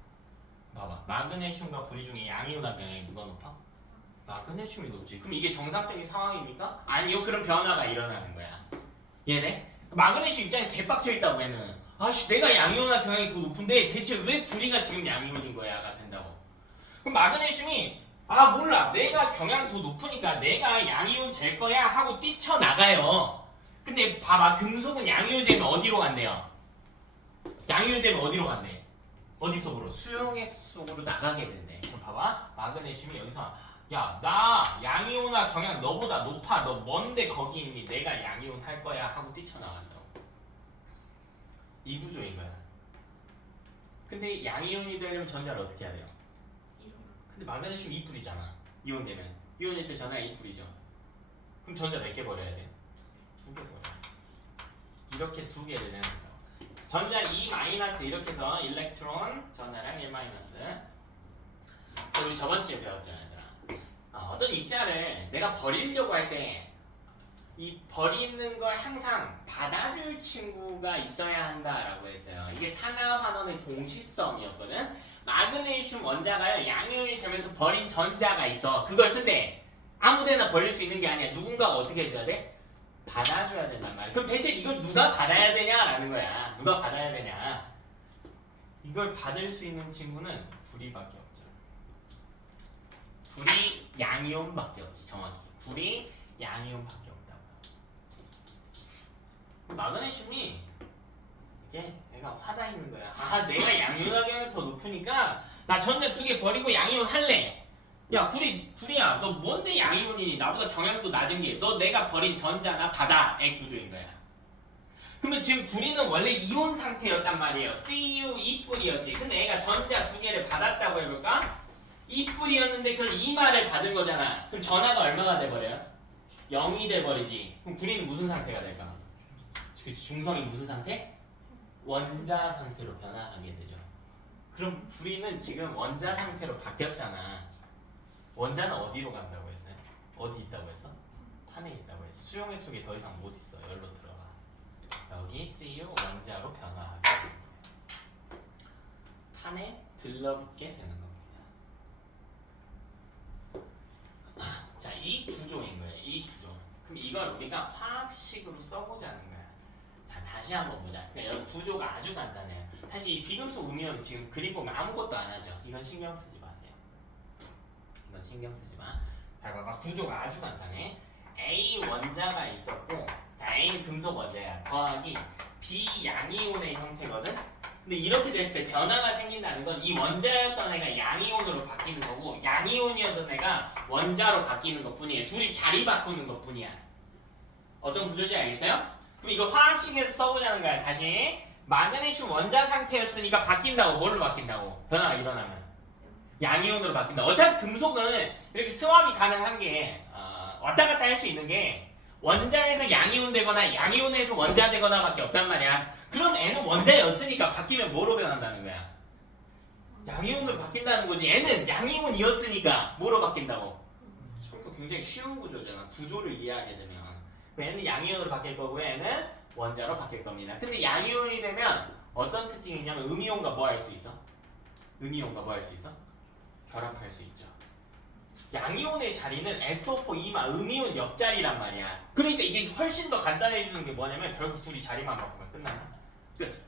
봐봐. 마그네슘과 구리 중에 양이온화 경향이 누가 높아? 마그네슘이 높지. 그럼 이게 정상적인 상황입니까? 아니요. 그럼 변화가 일어나는 거야. 이해돼? 마그네슘 입장에 개빡쳐 있다고 얘는. 아씨 내가 양이온화 경향이 더 높은데 대체 왜 구리가 지금 양이온인 거야가 된다고. 그럼 마그네슘이 몰라. 내가 경향 더 높으니까 내가 양이온 될 거야 하고 뛰쳐나가요. 근데 봐봐. 금속은 양이온 되면 어디로 간대요? 양이온 되면 어디로 간대? 어디 속으로? 수용액 속으로 나가게 된대. 그럼 봐봐. 마그네슘이 여기서 야, 나 양이온화 경향 너보다 높아. 너 뭔데 거기 있니? 내가 양이온 할 거야 하고 뛰쳐나간다고. 이 구조인 거야. 근데 양이온이 되려면 전자를 어떻게 해야 돼요? 근데 마그네슘 2뿌리잖아. 이온되면. 이온일 때 전화가 2뿌리죠. 그럼 전자 몇 개 버려야 돼요? 2개 버려야 돼. 이렇게 2개를 내는 거예요. 전자 2- 이렇게 해서 일렉트론 전하량 1-. 우리 저번 주에 배웠잖아, 얘들아. 어떤 입자를 내가 버리려고 할 때 이 버리는 걸 항상 받아줄 친구가 있어야 한다라고 했어요. 이게 산화환원의 동시성이었거든. 마그네슘 원자가요 양이온이 되면서 버린 전자가 있어. 그걸 근데 아무데나 버릴 수 있는 게 아니야. 누군가가 어떻게 해줘야 돼? 받아줘야 된단 말이야. 그럼 대체 이걸 누가 받아야 되냐라는 거야. 누가 받아야 되냐? 이걸 받을 수 있는 친구는 불이밖에 없죠. 불이 양이온밖에 없지. 정확히 불이 양이온밖에 없다고. 마그네슘이 이게 내가 화나 있는 거야. 내가 양이온하기에는 더 높으니까 나 전자 2개 버리고 양이온 할래. 야 불이야 너 뭔데 양이온이니? 나보다 경향도 낮은 게 너 내가 버린 전자나 바다의 구조인 거야. 그러면 지금 불이는 원래 이온 상태였단 말이에요. Cu 2뿔이었지. 근데 얘가 전자 2개를 받았다고 해볼까? 2뿔이었는데 그걸 2마를 받은 거잖아. 그럼 전하가 얼마가 돼버려요? 0이 돼버리지. 그럼 불이는 무슨 상태가 될까? 중성이 무슨 상태? 원자 상태로 변화하게 되죠. 그럼 불이는 지금 원자 상태로 바뀌었잖아. 원자는 어디로 간다고 했어요? 어디 있다고 했어? 판에 있다고 했어. 수용액 속에 더 이상 못 있어. 열로 들어가. 여기 Cu 원자로 변화하게 됩니다. 판에 들러붙게 되는 겁니다. 자, 이 구조인 거예요. 이 구조. 그럼 이걸 우리가 화학식으로 써보자는 거야. 자, 다시 한번 보자. 그러니까 여러분 구조가 아주 간단해요. 사실 이 비금속 음이온 지금 그림 보면 아무것도 안 하죠. 이건 신경 쓰지 마세요. 이건 신경 쓰지 마. 봐봐, 구조가 아주 간단해. A 원자가 있었고, 자, A는 금속 원자야. 더하기 B 양이온의 형태거든. 근데 이렇게 됐을 때 변화가 생긴다는 건 이 원자였던 애가 양이온으로 바뀌는 거고, 양이온이었던 애가 원자로 바뀌는 것뿐이에요. 둘이 자리 바꾸는 것뿐이야. 어떤 구조인지 알겠어요? 그럼 이거 화학식에서 써보자는 거야. 다시 마그네슘 원자 상태였으니까 바뀐다고. 뭘로 바뀐다고? 변화가 일어나면 양이온으로 바뀐다. 어차피 금속은 이렇게 스왑이 가능한 게 왔다 갔다 할 수 있는 게 원자에서 양이온 되거나 양이온에서 원자 되거나 밖에 없단 말이야. 그럼 N은 원자였으니까 바뀌면 뭐로 변한다는 거야? 양이온으로 바뀐다는 거지. N은 양이온이었으니까 뭐로 바뀐다고? 그러니까 굉장히 쉬운 구조잖아. 구조를 이해하게 되면 N은 양이온으로 바뀔 거고 N은 원자로 바뀔 겁니다. 근데 양이온이 되면 어떤 특징이 있냐면 음이온과 뭐 할 수 있어? 음이온과 뭐 할 수 있어? 결합할 수 있죠. 양이온의 자리는 SO4 음이온 옆자리란 말이야. 그러니까 이게 훨씬 더 간단해지는 게 뭐냐면 결국 둘이 자리만 바꾸면 끝난다. 끝.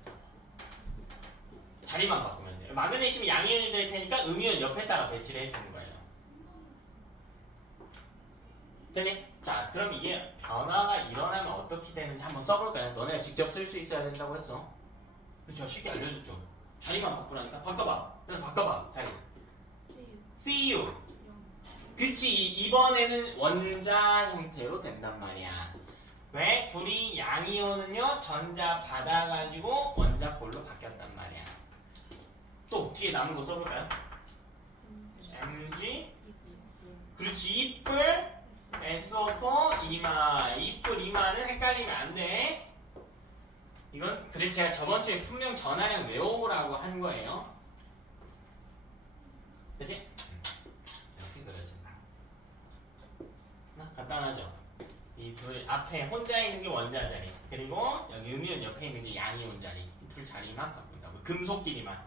자리만 바꾸면 돼요. 마그네슘이 양이온이 될 테니까 음이온 옆에다가 배치를 해주는 거예요. 되니? 자, 그럼 이게 변화가 일어나면 어떻게 되는지 한번 써볼까요? 너네가 직접 쓸 수 있어야 된다고 했어. 제가 쉽게 알려줬죠. 자리만 바꾸라니까. 바꿔봐. 그냥 바꿔봐. 자리. Cu. 그치. 이번에는 원자 형태로 된단 말이야. 왜? 둘이 양이온은요 전자 받아가지고 원자꼴로 바뀌었단 말이야. 또 뒤에 남은 거 써볼까요? Mg. 그렇지. 이뿔 SO4 이뿔 이마는 헷갈리면 안 돼. 이건 그래서 제가 저번 주에 분명 전하량 외우라고 한 거예요. 그치? 이렇게 그려진다. 간단하죠? 이 둘 앞에 혼자 있는 게 원자 자리, 그리고 여기 음이온 옆에 있는 게 양이온 자리. 이 둘 자리만 바꾼다고. 금속끼리만.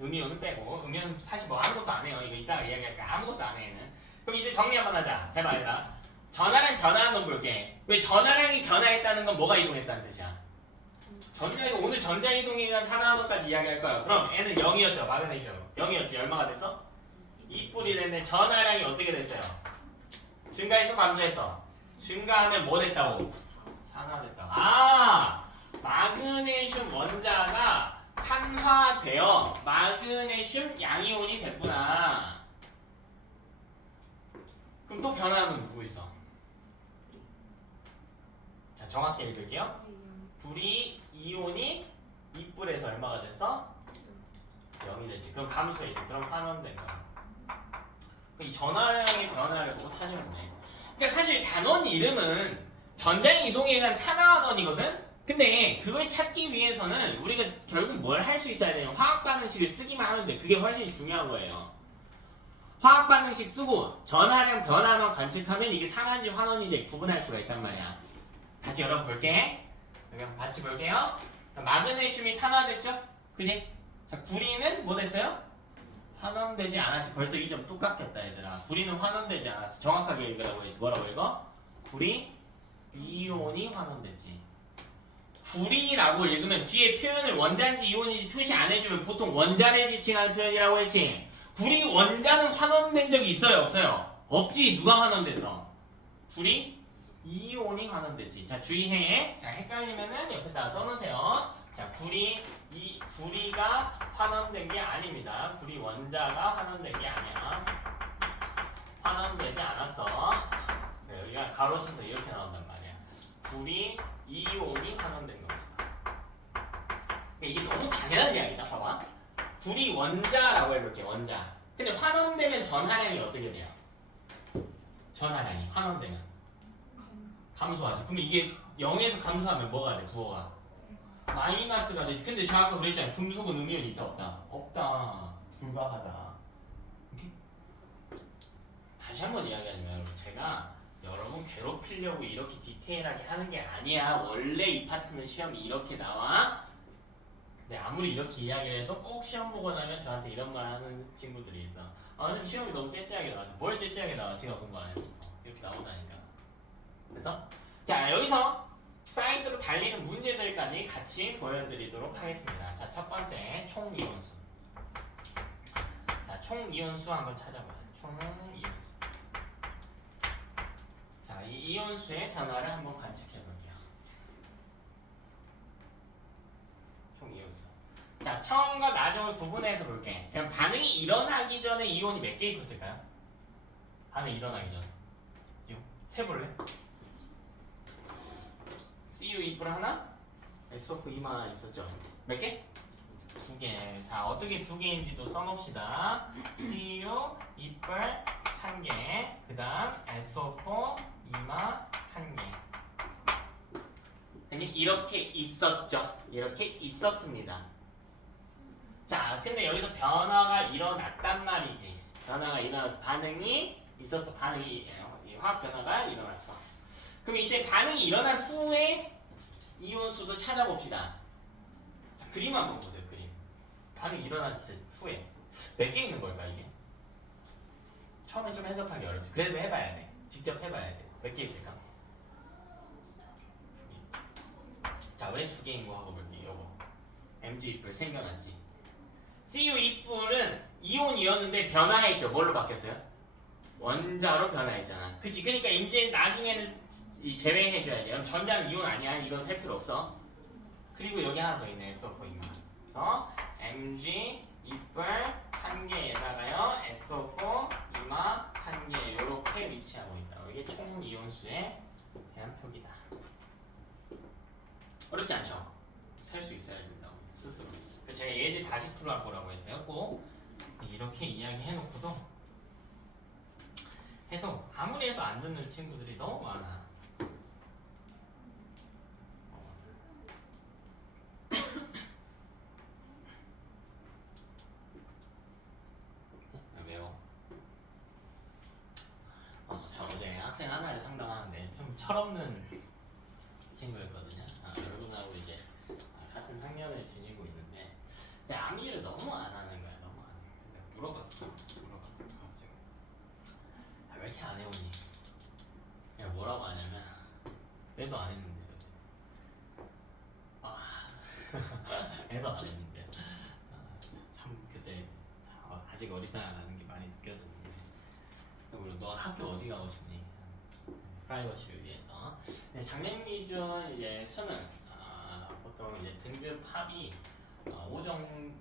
음이온은 빼고. 음이온은 사실 뭐 아무것도 안 해요. 이거 이따가 이야기할까. 아무것도 안 해. 얘는. 그럼 이제 정리 한번 하자. 해봐 얘들아. 전하량 변화한 놈 볼게. 왜 전하량이 변화했다는 건 뭐가 이동했다는 뜻이야? 전자이동. 오늘 전자이동에 의한 산화도까지 이야기할 거야. 그럼 N은 0이었죠. 마그네슘 0이었지. 얼마가 됐어? 2뿔이 됐네. 전하량이 어떻게 됐어요? 증가해서 감소해서? 증가하면 뭐 됐다고? 산화됐다고. 마그네슘 원자가 산화되어 마그네슘 양이온이 됐구나. 그럼 또 변화는 누구 있어? 자, 정확히 읽을게요. 불이 이온이 2뿔에서 얼마가 됐어? 0이 됐지. 그럼 감소했지. 그럼 환원된 거야. 이 전하량의 변화를 보고 찾으면. 그러니까 사실 단원 이름은 전장 이동에 의한 산화환원이거든. 근데 그걸 찾기 위해서는 우리가 결국 뭘 할 수 있어야 돼요? 화학 반응식을 쓰기만 하면 돼. 그게 훨씬 중요한 거예요. 화학 반응식 쓰고 전하량 변화만 관측하면 이게 상한지 환원인지 구분할 수가 있단 말이야. 다시 열어볼게. 여기 한번 같이 볼게요. 마그네슘이 산화됐죠? 그지? 자, 구리는 뭐 됐어요? 환원되지 않았지. 벌써 이 점 똑같겠다 얘들아. 구리는 환원되지 않았어. 정확하게 읽으라고 해야지. 뭐라고 읽어? 구리 이온이 환원됐지. 구리라고 읽으면 뒤에 표현을 원자인지 이온인지 표시 안 해주면 보통 원자를 지칭하는 표현이라고 했지. 구리 원자는 환원된 적이 있어요? 없어요? 없지. 누가 환원돼서? 구리 이온이 환원됐지. 자, 주의해. 자, 헷갈리면은 옆에다 써놓으세요. 자, 구리가 환원된 게 아닙니다. 구리 원자가 환원된 게 아니야. 환원되지 않았어. 네, 여기가 가로쳐서 이렇게 나온단 말이야. 구리 이온이 환원된 겁니다. 이게 너무 당연한 이야기다. 봐봐. 구리 원자라고 해볼게. 원자. 근데 환원되면 전하량이 어떻게 돼요? 전하량이 환원되면 감소하지. 그럼 이게 0에서 감소하면 뭐가 돼? 부호가 마이너스가 되지. 근데 제가 아까 그랬잖아요. 금속은 음이온이 있다 없다? 없다. 불가하다. 오케이? 다시 한번 이야기하지만 여러분, 제가 여러분 괴롭히려고 이렇게 디테일하게 하는 게 아니야. 원래 이 파트는 시험이 이렇게 나와. 근데 아무리 이렇게 이야기를 해도 꼭 시험 보고 나면 저한테 이런 말 하는 친구들이 있어. 아, 선생님 시험이 너무 째째하게 나와서. 뭘 째째하게 나와? 제가 공부 안 해도 이렇게 나온다니까. 그래서 자, 여기서 사이드로 달리는 문제들까지 같이 보여드리도록 하겠습니다. 자, 첫 번째 총이온수. 자, 총이온수 한번 찾아봐요. 총이온수. 자, 이 이온수의 변화를 한번 관측해 볼게요. 총이온수. 자, 처음과 나중을 구분해서 볼게. 그럼 반응이 일어나기 전에 이온이 몇 개 있었을까요? 반응 일어나기 전. 세볼래? CU 이뿔 하나, SO4 이마 있었죠? 몇 개? 두 개. 자, 어떻게 두 개인지도 써놓읍시다. CU 이뿔 한 개, 그 다음 SO4 이마 한 개. 이렇게 있었죠? 이렇게 있었습니다. 자, 근데 여기서 변화가 일어났단 말이지. 변화가 일어나서 반응이 있었어. 반응이 화학 변화가 일어났어. 그럼 이때 반응이 일어난 후에 이온수도 찾아봅시다. 자, 그림 한번 보세요. 그림. 반응이 일어났을 후에 몇 개 있는 걸까 이게? 처음에 좀 해석하기 어렵지. 그래도 해봐야 돼. 직접 해봐야 돼. 몇 개 있을까? 자, 왜 두 개인 거 하고 볼게. 요거 MG 이뿔 생겨났지. CU 이뿔은 이온이었는데 변화했죠. 뭘로 바뀌었어요? 원자로 변화했잖아. 그치? 그러니까 이제 나중에는 이 제외해줘야지. 그럼 전자는 이온 아니야. 이건 살 필요 없어. 그리고 여기 하나 더 있네. SO4이마. MG 이뿔 한 개에다가요. SO4 이마 한 개. 이렇게 위치하고 있다. 이게 총 이온수에 대한 표기다. 어렵지 않죠? 셀 수 있어야 된다고 스스로. 그래서 제가 예제 다시 풀어보라고 했어요. 꼭 이렇게 이야기해놓고도 해도 아무리 해도 안 듣는 친구들이 너무 많아. 왜요? 저 어제 학생 하나를 상담하는데 좀 철없는 친구였거든요. 여러분하고 이제 같은 학년을 지니고 있는데 이제 암기를 너무 안 하는 거야. 너무 안 해. 근데 물어봤어. 갑자기. 왜 이렇게 안 해오니? 그냥 뭐라고 하냐면 얘도 안 했는데 얘도 안 했는데 참 그때 아직 어리다라는 게 많이 느껴졌는데 그리고 너 학교 어디 가고 싶니? 프라이버시를 위해서. 작년 기준 이제 수능 보통 이제 등급 합이 5정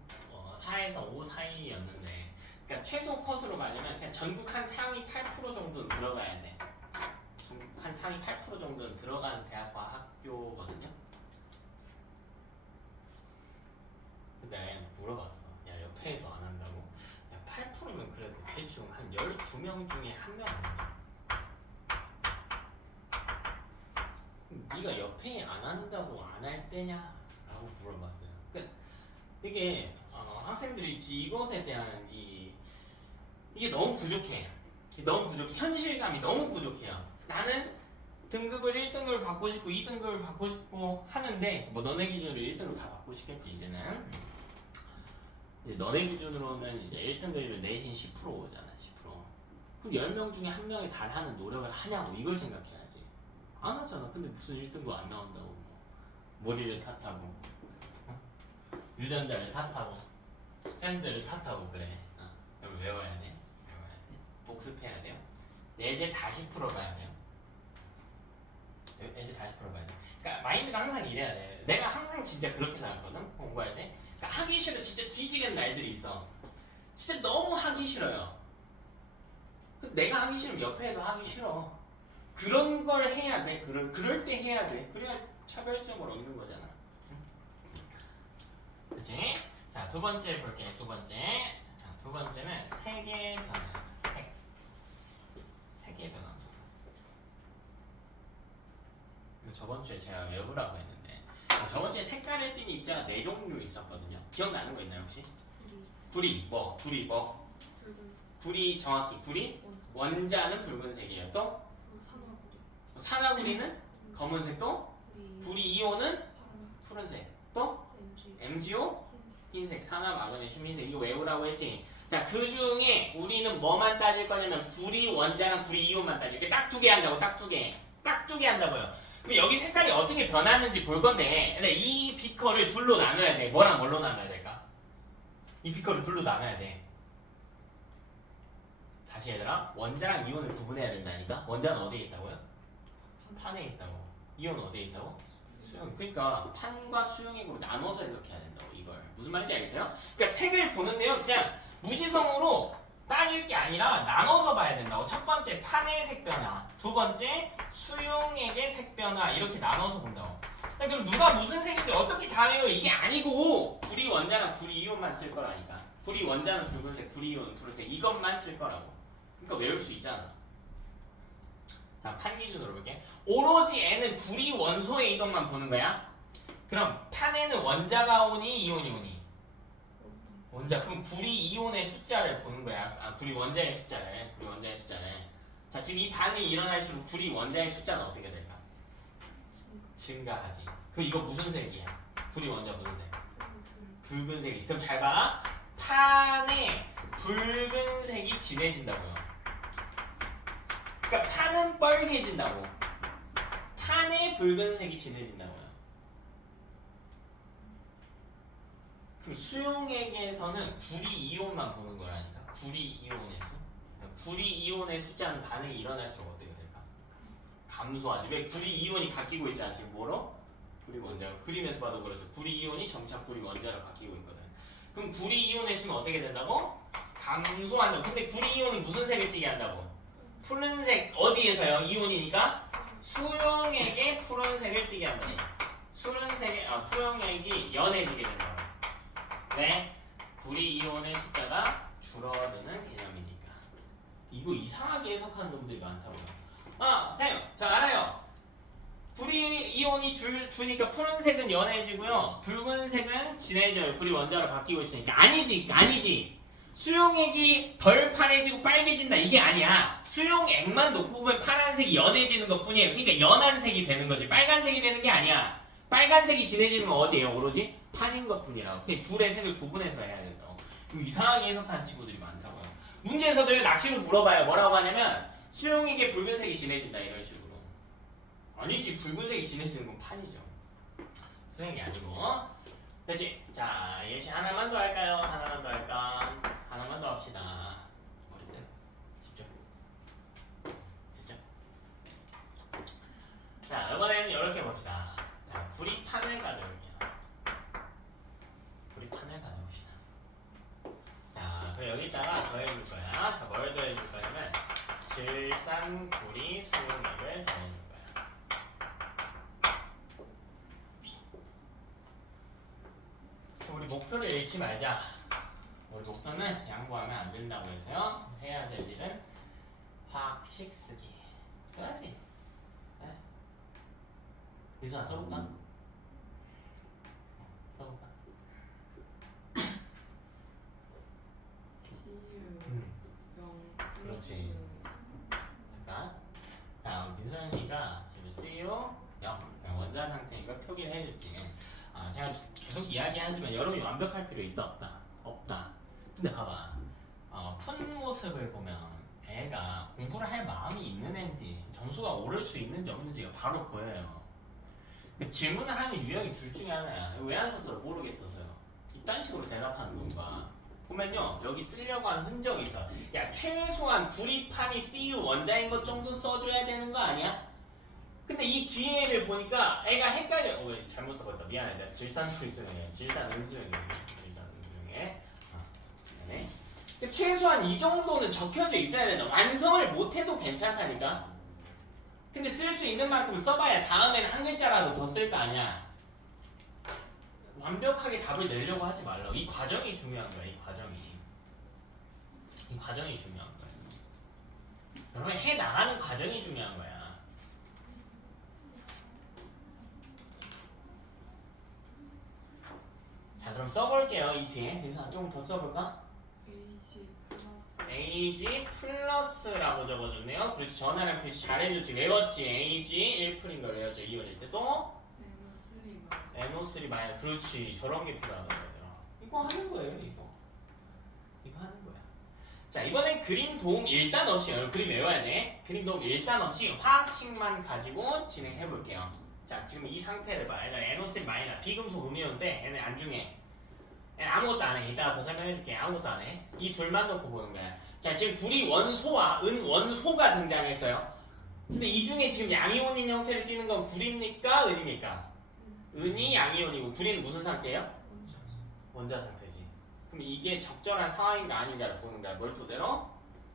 4에서 5 사이였는데, 그러니까 최소 컷으로 가려면 그냥 전국 한 상위 8% 정도는 들어가야 돼. 전국 한 상위 8% 정도는 들어간 대학과 학교거든요. 근데 내가 물어봤어. 야, 옆에 애도 안 한다고? 야, 8%면 그래도 대충 한 12명 중에 한 명 안 한다. 네가 옆에 안 한다고 안 할 때냐? 라고 물어봤어요. 그러니까 이게 학생들이 이것에 대한 이 이게 너무 부족해. 너무 부족해. 현실감이 너무 부족해요. 나는 등급을 1등급을 받고 싶고 2등급을 받고 싶고 하는데 뭐 너네 기준으로 1등급 다 받고 싶겠지 이제는. 이제 너네 기준으로는 이제 1등급이면 내신 10% 오잖아. 10%. 그럼 10명 중에 한 명이 달하는 노력을 하냐고 이걸 생각해야지. 안 하잖아. 근데 무슨 1등급 안 나온다고 뭐. 머리를 탓하고 유전자를 탓하고 샌드를 탓하고 그래. 여러분 외워야 돼. 외워야 돼. 복습해야 돼요. 예제 다시 풀어봐야 돼요. 예제 다시 풀어봐야 돼. 그러니까 마인드가 항상 이래야 돼. 내가 항상 진짜 그렇게 생각하거든. 공부할 때. 그러니까 하기 싫어 진짜 뒤지겠는 날들이 있어. 진짜 너무 하기 싫어요. 내가 하기 싫으면 옆에 애도 하기 싫어. 그런 걸 해야 돼. 그럴 때 해야 돼. 그래야 차별점을 얻는 거잖아. 그치? 자, 두 번째 볼게. 두 번째. 자, 두 번째는 색의 변화. 색의 변화. 이거 저번 주에 제가 외우라고 했는데 저번 주에 색깔을 띤 입자가 4종류 있었거든요. 기억나는 거 있나요 혹시? 구리 뭐? 구리 뭐? 붉은색. 구리 정확히 구리? 원자는 붉은색이에요. 또? 산화구리. 산화구리는 검은색 또? 구리 이온은 파란색. 푸른색 또? MG. MgO? 흰색. 흰색, 산화, 마그네슘, 흰색 이거 외우라고 했지. 자, 그 중에 우리는 뭐만 따질 거냐면 구리 원자랑 구리 이온만 따질 게 딱 2개 한다고. 딱 2개. 딱 2개 한다고요. 그럼 여기 색깔이 어떻게 변하는지 볼 건데 근데 이 비커를 둘로 나눠야 돼. 뭐랑 뭘로 나눠야 될까? 이 비커를 둘로 나눠야 돼. 다시 얘들아. 원자랑 이온을 구분해야 된다니까. 원자는 어디에 있다고요? 판에 있다고. 이온은 어디에 있다고? 수용. 그러니까 판과 수용액으로 나눠서 해석해야 된다고 이걸. 무슨 말인지 알겠어요? 그러니까 색을 보는데요. 그냥 무지성으로 따질 게 아니라 나눠서 봐야 된다고. 첫 번째 판의 색 변화, 두 번째 수용액의 색 변화 이렇게 나눠서 본다고. 그럼 누가 무슨 색인데 어떻게 다르요? 이게 아니고 구리 원자랑 구리 이온만 쓸 거라니까. 구리 원자는 붉은색, 구리 이온은 푸른색 이것만 쓸 거라고. 그러니까 외울 수 있잖아. 자, 판 기준으로 볼게. 오로지 N은 구리 원소의 이동만 보는 거야. 그럼 판에는 원자가 오니 이온이 오니? 원자. 그럼 구리 이온의 숫자를 보는 거야. 구리 원자의 숫자를. 구리 원자의 숫자를. 자, 지금 이 반응이 일어날수록 구리 원자의 숫자는 어떻게 될까? 증가하지. 그럼 이거 무슨 색이야? 구리 원자 무슨 색? 붉은색이지. 그럼 잘 봐. 판에 붉은색이 진해진다고요. 그러니까 판은 빨개진다고. 판에 붉은색이 진해진다고요. 그럼 수용액에서는 구리 이온만 보는 거라니까. 구리 이온의 수. 구리 이온의 숫자는 반응이 일어날수록 어떻게 될까? 감소하지. 왜? 구리 이온이 바뀌고 있잖아. 지금 뭐로? 구리 원자로. 그림에서 봐도 그렇죠. 구리 이온이 점차 구리 원자로 바뀌고 있거든. 그럼 구리 이온의 수는 어떻게 된다고? 감소한다고. 근데 구리 이온은 무슨 색을 띠게 한다고? 푸른색. 어디에서요? 이온이니까 수용액에 푸른색을 띠게 한다고. 푸른색의 연해지게 된다고. 왜? 구리 이온의 숫자가 줄어드는 개념이니까. 이거 이상하게 해석하는 놈들이 많다고요. 해요. 저 알아요. 구리 이온이 주니까 푸른색은 연해지고요. 붉은색은 진해져요. 구리 원자로 바뀌고 있으니까. 아니지. 수용액이 덜 파래지고 빨개진다 이게 아니야. 수용액만 놓고 보면 파란색이 연해지는 것 뿐이에요. 그러니까 연한 색이 되는 거지. 빨간색이 되는 게 아니야. 빨간색이 진해지는 건 어디예요? 오로지 판인 것 뿐이라고. 그 둘의 색을 구분해서 해야 된다고. 이상하게 해석하는 친구들이 많다고요. 문제에서도 낚시로 물어봐요. 뭐라고 하냐면 수용액에 붉은색이 진해진다 이런 식으로. 아니지. 붉은색이 진해지는 건 판이죠. 수용이 아니고. 됐지? 자, 예시 하나만 더 할까요? 하나만 더 할까? 하나만 더 합시다. 어린데? 집중. 자, 이번에는 이렇게 봅시다. 자, 구리판을 가져올게요. 구리판을 가져옵시다. 자, 그럼 여기다가 더해줄 거야. 자, 뭘 더해줄 거냐면 질산 구리 수용액을 더해줄 거야. 우리 목표를 잃지 말자. 우리 목표는 양보하면 안 된다고 해서요. 해야 될 일은 화학식 쓰기. 써야지. 이사 써볼까? 써볼까? CU 음. 0 그렇지. 잠깐. 자, 민선이가 지금 CU 0 원자 상태인 걸 표기를 해줬지. 제가 계속 이야기하지만 여러분이 완벽할 필요 있다 없다? 없다. 근데 봐봐. 푼 모습을 보면 애가 공부를 할 마음이 있는 애인지 점수가 오를 수 있는지 없는지가 바로 보여요. 근데 질문을 하는 유형이 둘 중에 하나야. 왜 안 썼어요? 모르겠어서요. 이딴 식으로 대답하는 건가? 보면요 여기 쓰려고 하는 흔적이 있어. 야 최소한 구리판이 CU 원자인 것 정도는 써줘야 되는 거 아니야? 근데 이 뒤에를 보니까 애가 헷갈려. 왜 잘못 써봤다. 미안해. 내가 질산풀수용이야. 질산은수용이야. 질산은수용에. 네. 근데 최소한 이 정도는 적혀져 있어야 된다. 완성을 못해도 괜찮다니까. 근데 쓸 수 있는 만큼 써봐야 다음에는 한 글자라도 더 쓸 거 아니야. 완벽하게 답을 내려고 하지 말라고. 이 과정이 중요한 거야. 이 과정이 중요한 거야. 여러분 해 나가는 과정이 중요한 거야. 자 그럼 써볼게요. 이 뒤에 민서 조금 더 써볼까? AG 플러스라고 적어줬네요. 그래서 전화량 표시 잘해줬지. 외웠지. AG 1풀인 걸 외웠죠. 이원일 때 또 NO3 마이너스. 그렇지. 저런 게 필요하다고 얘들아. 이거 하는 거예요. 이거 하는 거야. 자 이번엔 그림 도움 일단 없이 그림 외워야 돼. 그림 도움 일단 없이 화학식만 가지고 진행해 볼게요. 자 지금 이 상태를 봐. 얘는 NO3 마이너스 비금속 음이온인데 얘는 안중해. 얘는 아무것도 안 해. 이따가 더 설명해 줄게. 아무것도 안 해. 이 둘만 놓고 보는 거야. 자 지금 구리 원소와 은 원소가 등장했어요. 근데 이 중에 지금 양이온인 형태를 띠는 건 구리입니까? 은입니까? 은이 양이온이고 구리는 무슨 상태예요? 원자 상태지. 그럼 이게 적절한 상황인가 아닌가를 보는 거야. 뭘 토대로?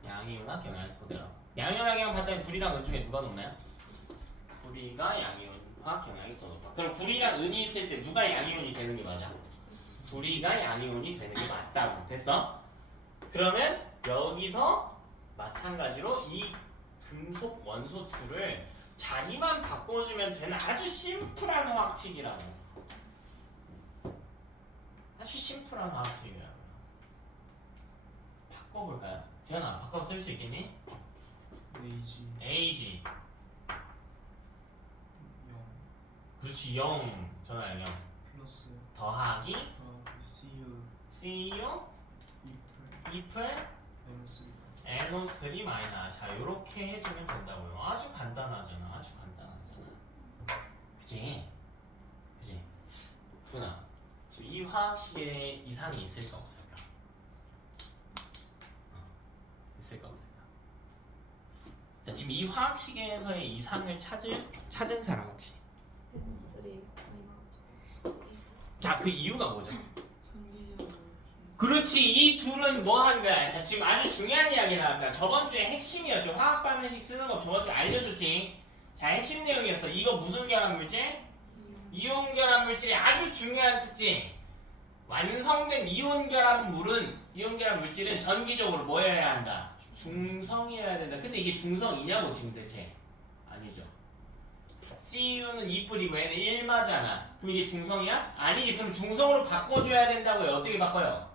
양이온과 경향을 토대로. 양이온과 경향 봤더니 구리랑 은 중에 누가 높나요? 구리가 양이온과 경향이 더 높아. 그럼 구리랑 은이 있을 때 누가 양이온이 되는 게 맞아? 구리가 양이온이 되는 게 맞다고. 됐어? 그러면 여기서 마찬가지로 이 금속 원소 2를 자리만 바꿔주면 되는 아주 심플한 화학식이라고. 아주 심플한 화학식이라고. 바꿔볼까요? 재현아 바꿔 쓸 수 있겠니? AG 0 그렇지 0 전화야 0 플러스 더하기 CU CU 2풀 NO3 마이너스. 자 요렇게 해주면 된다고요. 아주 간단하잖아. 그치? 도훈아 지금 이 화학식에 이상이 있을까 없을까? 있을까 없을까? 자 지금 이 화학식에서의 이상을 찾은 사람 혹시? 자 그 이유가 뭐죠? 그렇지. 이 둘은 뭐 하는 거야? 자 지금 아주 중요한 이야기 나왔다. 저번 주에 핵심이었죠. 화학 반응식 쓰는 거 저번 주에 알려줬지. 자 핵심 내용이었어. 이거 무슨 결합 물질? 이온 결합 물질이 아주 중요한 특징. 완성된 이온 결합 물질은 전기적으로 뭐여야 한다? 중성이어야 된다. 근데 이게 중성이냐고 지금 대체? 아니죠. CU는 2풀이고 얘는 1마잖아. 그럼 이게 중성이야? 아니지. 그럼 중성으로 바꿔줘야 된다고요. 어떻게 바꿔요?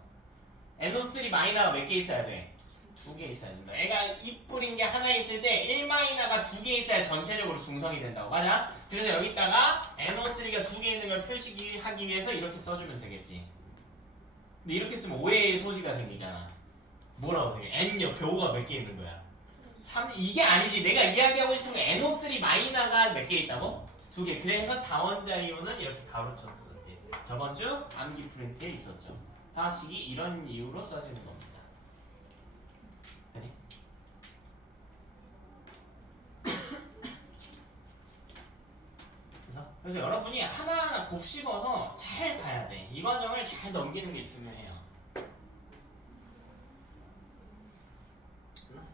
NO3 마이너가 몇 개 있어야 돼? 2개 있어야 된다. 애가 2풀인 게 하나 있을 때 1 마이너가 2개 있어야 전체적으로 중성이 된다고. 맞아? 그래서 여기다가 NO3가 2개 있는 걸 표시하기 위해서 이렇게 써주면 되겠지. 근데 이렇게 쓰면 오해의 소지가 생기잖아. 뭐라고 생각해? N 옆에 O가 몇 개 있는 거야? 3, 이게 아니지. 내가 이야기하고 싶은 게 NO3 마이너가 몇 개 있다고? 2개. 그래서 다원자 이온은 이렇게 가로쳐서 썼지. 저번 주 암기 프린트에 있었죠. 화학식이 이런 이유로 써지는 겁니다. 그래서 여러분이 하나하나 곱씹어서 잘 봐야 돼. 이 과정을 잘 넘기는 게 중요해요.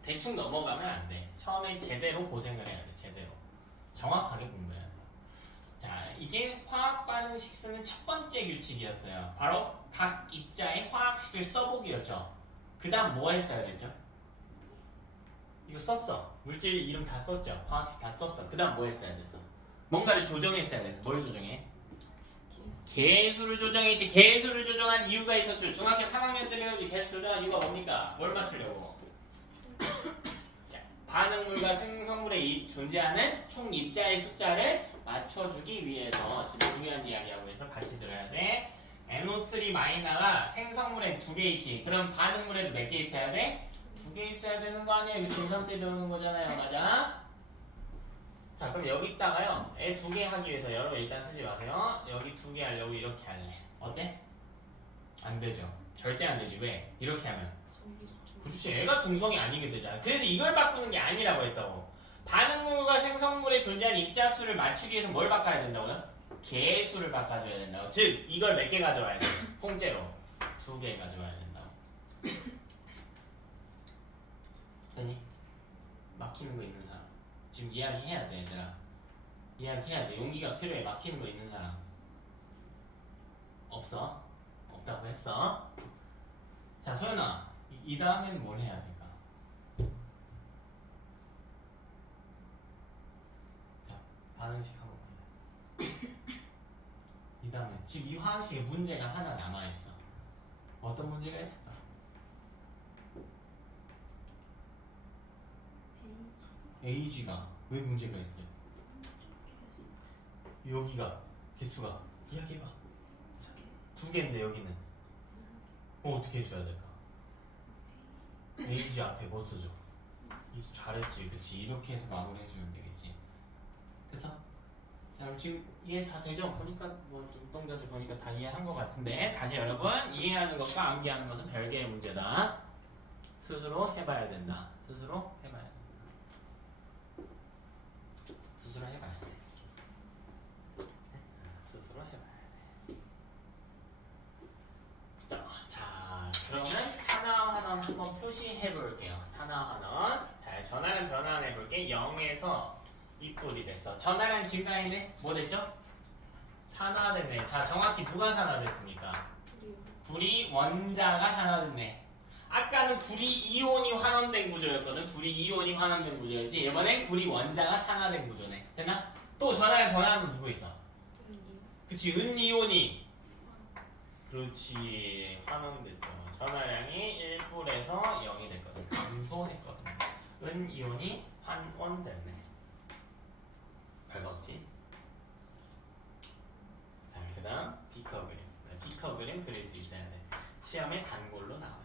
대충 넘어가면 안 돼. 처음에 제대로 고생을 해야 돼. 제대로. 정확하게 공부해야 돼. 자, 이게 화학 반응식 쓰는 첫 번째 규칙이었어요. 바로 각 입자의 화학식을 써보기였죠. 그 다음 뭐 했어야 됐죠? 이거 썼어. 물질 이름 다 썼죠. 화학식 다 썼어. 그 다음 뭐 했어야 됐어? 뭔가를 조정했어야 됐어. 뭘 조정해? 개수를 조정했지. 개수를 조정한 이유가 있었죠. 중학교 3학년 때 배우지. 개수 조정한 이유가 뭡니까? 뭘 맞추려고? 반응물과 생성물에 존재하는 총 입자의 숫자를 맞춰주기 위해서 지금 중요한 이야기하고 있어. 같이 들어야 돼. NO3- 생성물에 2개 있지. 그럼 반응물에도 몇 개 있어야 돼? 2개 있어야 되는 거 아니야? 이거 중3 때 배우는 거잖아요. 맞아? 자, 그럼 여기다가요. 애 2개 하기 위해서 여러분 일단 쓰지 마세요. 여기 2개 하려고 이렇게 할래. 어때? 안 되죠. 절대 안 되지. 왜? 이렇게 하면. 그렇지. 애가 중성이 아니게 되잖아. 그래서 이걸 바꾸는 게 아니라고 했다고. 반응물과 생성물에 존재하는 입자수를 맞추기 위해서 뭘 바꿔야 된다고요? 개수를 바꿔줘야 된다고. 즉 이걸 몇 개 가져와야 돼? 통째로 2개 가져와야 된다고. 되니? 막히는 거 있는 사람 지금 이야기해야 돼. 얘들아 이야기해야 돼. 용기가 필요해. 막히는 거 있는 사람 없어? 없다고 했어? 자 소연아 이 다음에는 뭘 해야 될까? 자 반응식 한번 보자. 이 다음에 지금 이 화학식에 문제가 하나 남아있어. 어떤 문제가 있을까? AG가 왜 문제가 있어요? 여기가 개수가 이야기해봐. 2개인데 여기는 어떻게 해줘야 될까? AG 앞에 뭐 써줘? 이수 잘했지. 그치 이렇게 해서 마무리 해주면 되겠지. 됐어? 자 그럼 지금 이해 다 되죠? 보니까 뭐 눈동자들 보니까 다 이해한 것 같은데 다시 여러분 이해하는 것과 암기하는 것은 별개의 문제다. 스스로 해봐야 된다. 스스로 해봐야 된다. 스스로 해봐야 돼. 스스로 해봐야 돼. 자 그러면 산화환원 한번 표시해 볼게요. 산화환원. 자 전하는 변환 해볼게. 0에서 2뿔이 됐어. 전하량 증가했네. 뭐 됐죠? 산화됐네. 자 정확히 누가 산화됐습니까? 불이 원자가 산화됐네. 아까는 불이 이온이 환원된 구조였거든. 불이 이온이 환원된 구조였지. 이번엔 불이 원자가 산화된 구조네. 됐나? 또 전하량 변화하면 누구 있어? 그치 은이온이. 그렇지 환원됐죠. 전하량이 1뿔에서 0이 됐거든. 감소했거든. 은이온이 환원됐네. 별거 없지? 자, 그 다음 비커 그림. 비커 그림 그릴 수 있어야 돼. 시험에 단골로 나와요.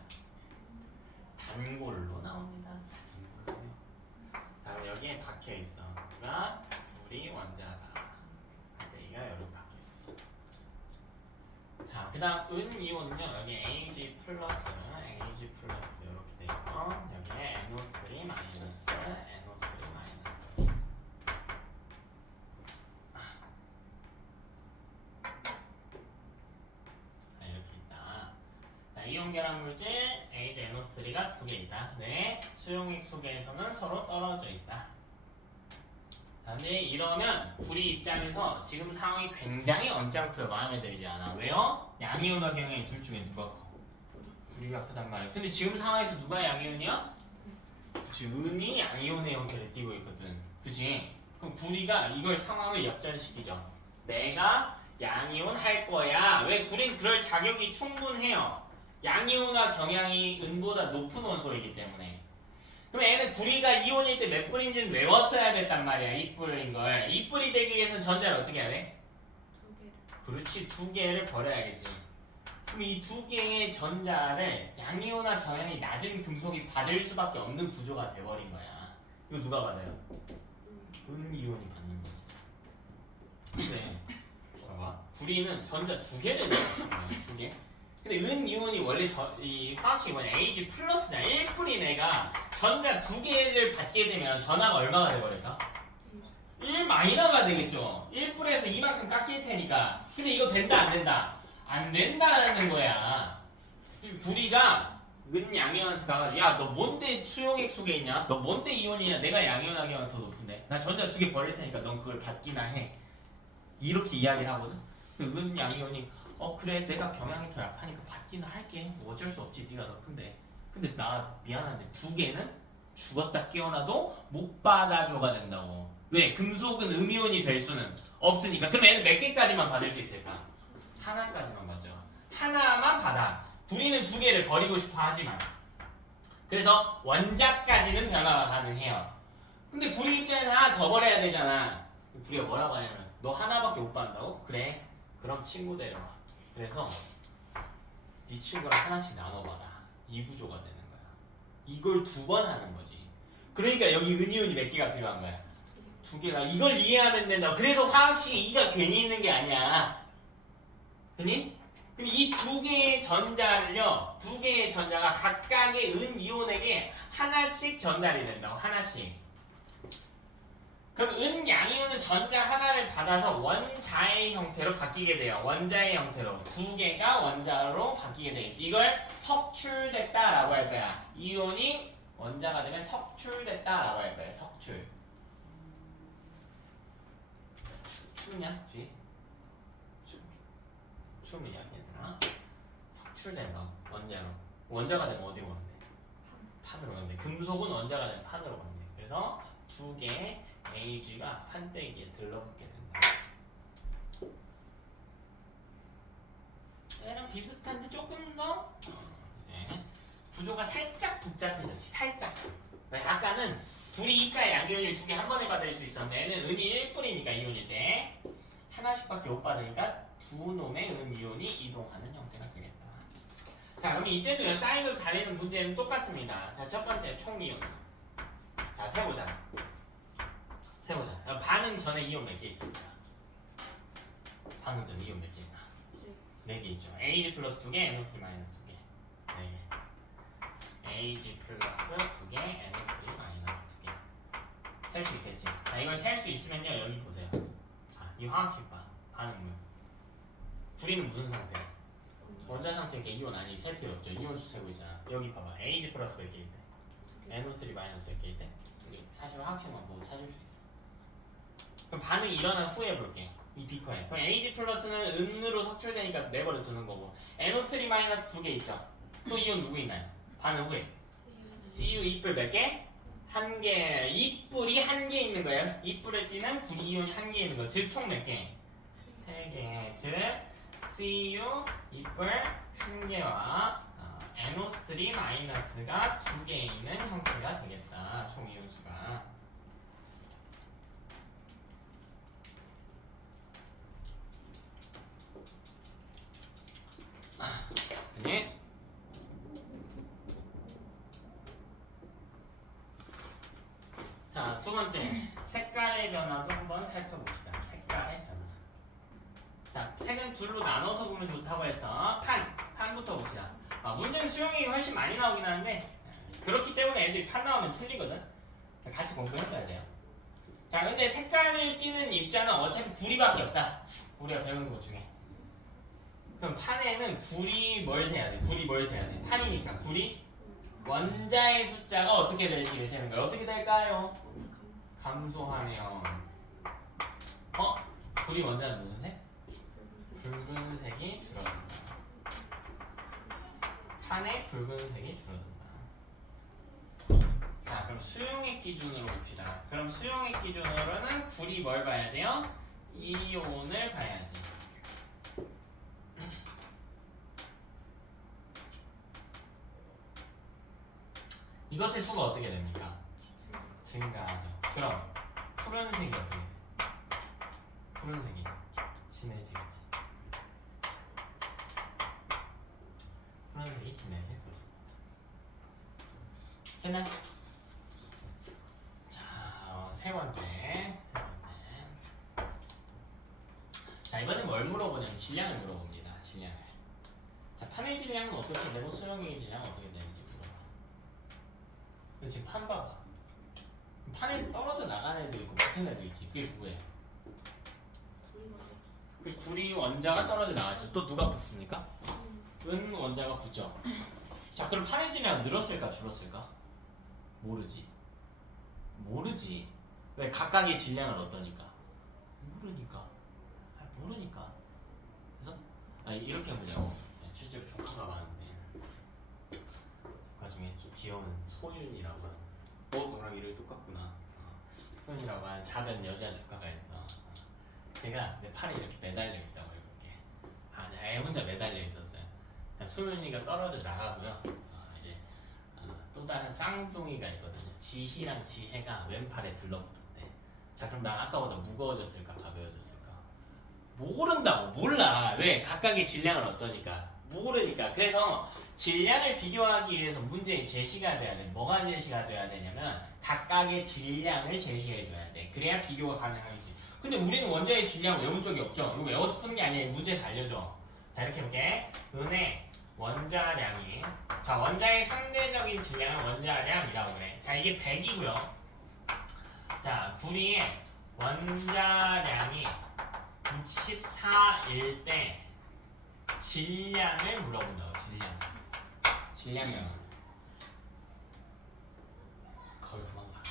단골로 나옵니다. 다음 여기에 박혀 있어. 누가 불이 원자가. 여기가 여기 박혀 있어. 자, 그 다음 은이온은요. 여기 AG 플러스 이렇게 돼 있고 여기에 NO3 마이너스 NO3 마이너스. 이온 결합 물질 HNO3가 2개 있다. 네. 수용액 속에서는 서로 떨어져 있다. 근데 이러면 불이 입장에서 지금 상황이 굉장히 언짢고요. 마음에 들지 않아. 왜요? 양이온과 경이온 둘 중에 누가 커? 불이가 크단 말이야. 근데 지금 상황에서 누가 양이온이야? 그치. 은이 양이온의 형태를 띠고 있거든. 그치? 그럼 구리가 이걸 상황을 역전시키죠. 내가 양이온 할 거야. 왜? 구린 그럴 자격이 충분해요. 양이온과 경양이 은보다 높은 원소이기 때문에. 그럼 얘는 구리가 이온일 때 몇 뿔인지는 외웠어야 됐단 말이야. 2뿔인 걸. 2뿔이 되기 위해서는 전자를 어떻게 해야 돼? 2개. 그렇지. 2개를 버려야겠지. 그럼 이 2개의 전자를 양이온과 경양이 낮은 금속이 받을 수밖에 없는 구조가 돼버린 거야. 이거 누가 받아요? 은이온이 받는 거지. 근데 봐봐. 구리는 전자 2개를 넣었단 말이야. 2개. 근데 은이온이 원래 이 화학식이 뭐냐? AG 플러스냐? 1뿔인 애가 전자 2개를 받게 되면 전하가 얼마가 돼버릴까? 1 마이너가 되겠죠. 1뿔에서 이만큼 깎일 테니까. 근데 이거 된다 안 된다? 안 된다는 거야. 구리가 은 양이온한테 가가지고 야 너 뭔데 수용액 속에 있냐? 너 뭔데 이온이냐? 내가 양이온하기가 더 높은데 나 전자 2개 버릴 테니까 넌 그걸 받기나 해. 이렇게 이야기를 하거든. 은 양이온이 그래 내가 경향이 더 약하니까 받기는 할게. 뭐 어쩔 수 없지. 네가 더 큰데. 근데 나 미안한데 2개는 죽었다 깨어나도 못 받아줘가 된다고. 왜? 금속은 음이온이 될 수는 없으니까. 그럼 얘는 몇 개까지만 받을 수 있을까? 하나까지만 받죠. 하나만 받아. 구리는 2개를 버리고 싶어 하지만. 그래서 원자까지는 변화가 가능해요. 근데 구리 입장에서 하나 더 버려야 되잖아. 구리가 뭐라고 하냐면 너 하나밖에 못 받는다고? 그래. 그럼 친구 데려와. 그래서 네 친구랑 하나씩 나눠받아. 이 구조가 되는 거야. 이걸 두 번 하는 거지. 그러니까 여기 은이온이 몇 개가 필요한 거야? 두 개가. 이걸 이해하면 된다. 그래서 화학식이 2가 괜히 있는 게 아니야. 괜히? 그럼 이 두 개의 전자를요, 두 개의 전자가 각각의 은이온에게 하나씩 전달이 된다고. 하나씩. 그럼 양이온은 전자 하나를 받아서 원자의 형태로 바뀌게 돼요. 원자의 형태로. 두 개가 원자로 바뀌게 되겠지. 이걸 석출됐다라고 할 거야. 이온이 원자가 되면 석출됐다라고 할 거야. 석출. 추냐? 뒤? 추이야 얘들아. 석출된다. 원자로. 원자가 되면 어디로 가는데? 판으로 가는데. 금속은 원자가 되면 판으로 가는데. 그래서 두 개의 AG가 판때기에 들러붙게 된다. 얘랑 비슷한데 조금 더 네. 구조가 살짝 복잡해졌지. 살짝. 아까는 둘이 이가 양이온을 두 개 한 번에 받을 수 있었는데 얘는 은이 1뿌리니까 이온일 때 하나씩밖에 못 받으니까 두 놈의 은이온이 이동하는 형태가 되겠다. 자, 그럼 이때도 사인을 가리는 문제는 똑같습니다. 자, 첫 번째 총이온수. 자, 세보자. 반응 전에 이온 몇 개 있습니까? 반응 전에 이온 몇 개 있나? 네 개 있죠. AG 플러스 2개, NO3 마이너스 2개. 네 개. AG 플러스 2개, NO3 마이너스 2개. 셀 수 있겠지? 자, 이걸 셀 수 있으면요, 여기 보세요. 자, 이 화학식 봐. 반응물. 구리는 무슨 상태야? 원자 상태니까 이온 아니 셀 필요 없죠. 이온 수 세고 있잖아. 여기 봐봐. AG 플러스 몇 개 있대? NO3 마이너스 몇 개 있대? 2개. 사실 화학식만 보고 찾을 수 있어. 그럼 반응이 일어난 후에 볼게. 이 비커에. 그럼 AG 플러스는 은으로 석출되니까 내버려 두는 거고. NO3 마이너스 2개 있죠. 또 이온 누구 있나요? 반응 후에. CU 이뿔 몇 개? 한 개. 이뿔이 한 개 있는 거예요. 이뿔에 띄는 구리 이온이 한 개 있는 거. 즉 총 몇 개? 세 개. 즉 CU 이뿔 한 개와 NO3 마이너스가 두 개 있는 형태가 되겠다. 총 이온수가. 네. 자, 두 번째 색깔의 변화도 한번 살펴봅시다. 색깔의 변화. 자, 색은 둘로 나눠서 보면 좋다고 해서 판부터 봅시다. 문제는 수용이 훨씬 많이 나오긴 하는데 그렇기 때문에 애들이 판 나오면 틀리거든. 같이 공부했어야 돼요. 자, 근데 색깔을 띠는 입자는 어차피 구리밖에 없다. 우리가 배우는 것 중에. 그럼 판에는 구리 뭘 세야 돼? 구리 뭘 세야 돼? 판이니까 구리 원자의 숫자가 어떻게 될지 세는 거예요. 어떻게 될까요? 감소하면 구리 원자는 무슨 색? 붉은색이 줄어든다. 판의 붉은색이 줄어든다. 자, 그럼 수용액 기준으로 봅시다. 그럼 수용액 기준으로는 구리 뭘 봐야 돼요? 이온을 봐야지. 이것의 수가 어떻게 됩니까? 증가하죠. 그럼 푸른색이 어떻게 돼? 푸른색이 진해지겠지. 푸른색이 진해질 거죠. 됐나? 자, 세 번째. 자, 이번엔 뭘 물어보냐면 질량을 물어봅니다. 질량을. 자, 판의 질량은 어떻게 되고 수용액의 질량은 어떻게 되는지 물어봐. 근데 지금 판 봐봐. 판에서 떨어져 나가는 애도 있고 붙은 애도 있지. 그게 누구예요? 그 구리 원자가 떨어져 나가죠. 또 누가 붙습니까? 은 원자가 붙죠. 자, 그럼 판의 질량은 늘었을까 줄었을까? 모르지. 왜? 각각의 질량을 어떠니까? 모르니까. 그래서 이렇게 해보자고. 실제로 조카가 많은데 조카 중에 좀 귀여운 소윤이라고 하는 너랑 이름이 똑같구나. 소윤이라고 하는 작은 여자 조카가 있어. 걔가 내 팔에 이렇게 매달려 있다고 해볼게. 혼자 매달려 있었어요. 소윤이가 떨어져 나가고요. 이제 또 다른 쌍둥이가 있거든요. 지희랑 지혜가 왼팔에 들러붙었대. 자 그럼 난 아까보다 무거워졌을까 가벼워졌을까? 모른다고. 몰라. 왜? 각각의 질량은 어떠니까 모르니까. 그래서 질량을 비교하기 위해서 문제의 제시가 돼야 돼. 뭐가 제시가 돼야 되냐면 각각의 질량을 제시해 줘야 돼. 그래야 비교가 가능하겠지. 근데 우리는 원자의 질량 외운 적이 없죠. 이거 외워서 푸는 게 아니라 문제 달려줘. 자 이렇게 해볼게. 은의 원자량이, 자 원자의 상대적인 질량은 원자량이라고 그래. 자 이게 100이고요. 자 구리의 원자량이 64일 때 질량을 물어본다고. 질량량 거의 그만 봐.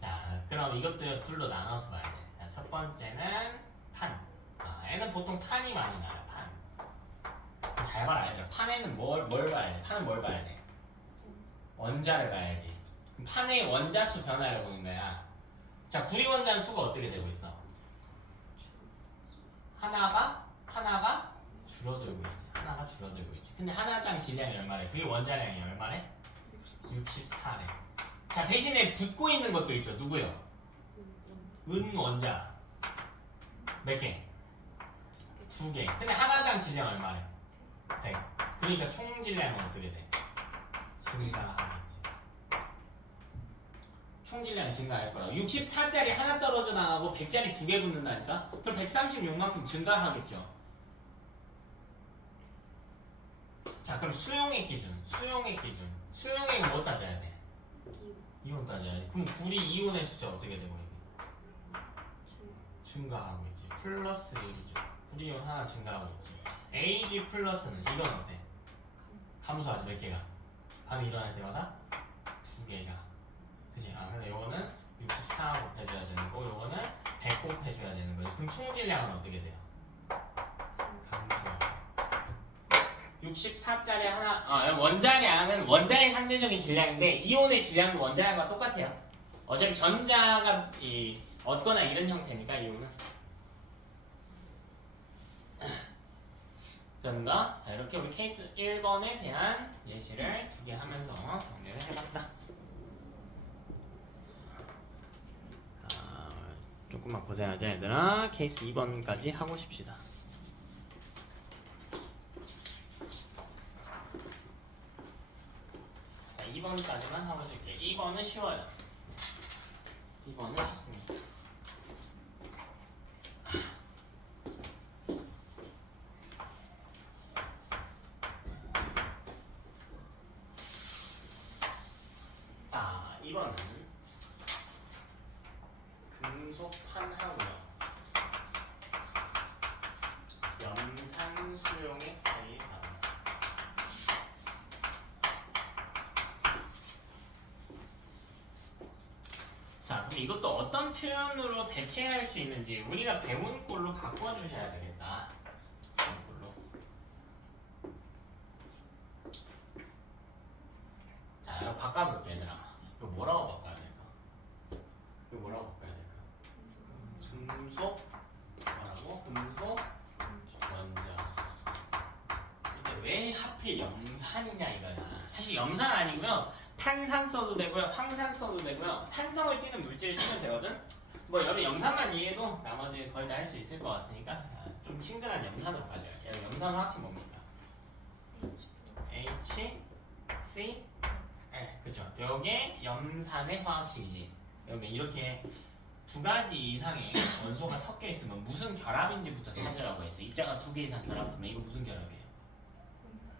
자 그럼 이것도 둘로 나눠서 봐야 돼. 자, 첫 번째는 판. 얘는 보통 판이 많이 나요. 판. 잘 봐라 얘들아. 판에는 뭘 봐야 돼? 판은 뭘 봐야 돼? 원자를 봐야지. 그럼 판의 원자수 변화를 보는 거야. 자 구리 원자는 수가 어떻게 되고 있어? 하나가 줄어들고 있지. 하나가 줄어들고 있지. 근데 하나당 질량이 얼마래? 그게 원자량이 얼마래? 64래. 자 대신에 붙고 있는 것도 있죠. 누구요? 은 원자 몇 개? 2개. 근데 하나당 질량 얼마래? 100. 그러니까 총 질량은 어떻게 돼? 증가하겠지. 총 질량이 증가할 거라고. 64짜리 하나 떨어져 나가고 100짜리 2개 붙는다니까? 그럼 136만큼 증가하겠죠. 자 그럼 수용액 기준. 수용액은 뭐 따져야 돼? 이온 따져야지. 그럼 구리 이온의 숫자 어떻게 되고 있니? 증가하고 있지. 플러스 1이죠. 구리 이온 하나 증가하고 있지. Ag 플러스는 이건 어때? 감소하지. 몇 개가? 반응 일어날 때마다 2개가. 그치? 근데 요거는 64 곱해줘야 되는 거고 요거는 100 곱해줘야 되는 거지. 그럼 총 질량은 어떻게 돼요? 감소하고. 64짜리 하나, 원자량은 원자의 상대적인 질량인데 이온의 질량도 원자량과 똑같아요. 어차피 전자가 얻거나 이런 형태니까 이온은. 그런가? 자 이렇게 우리 케이스 1번에 대한 예시를 2개 하면서 정리를 해봤다. 조금만 고생하자 얘들아. 케이스 2번까지 하고 싶시다. 자 2번까지만 하고 줄게. 2번은 쉬워요. 2번은 쉽습니다. 자 2번은 금속판하고요 염산 수용액 사이의 반응. 자 그럼 이것도 어떤 표현으로 대체할 수 있는지 우리가 배운 걸로 바꿔주셔야 되겠다. 배운 걸로. 자 이거 바꿔볼게 얘들아. 이거 뭐라고 바꿔야 될까? 이거 뭐라고 바꿔야 될까? 금속 뭐라고? 금속 원자. 근데 왜 하필 염산이냐 이거야. 사실 염산 아니고요. 탄산 써도 되고요. 황산 써도 되고요. 산성을 띠는 물질을 쓰면 되거든. 뭐 여러 염산만 이해해도 나머지 거의 다 할 수 있을 것 같으니까 좀 친근한 염산으로 가져요. 염산 화학식 뭡니까? H, C, 네, 그쵸. 요게 염산의 화학식이지. 여기 이렇게 2가지 이상의 원소가 섞여 있으면 무슨 결합인지부터 찾으라고 했어. 입자가 2개 이상 결합하면 이거 무슨 결합이에요?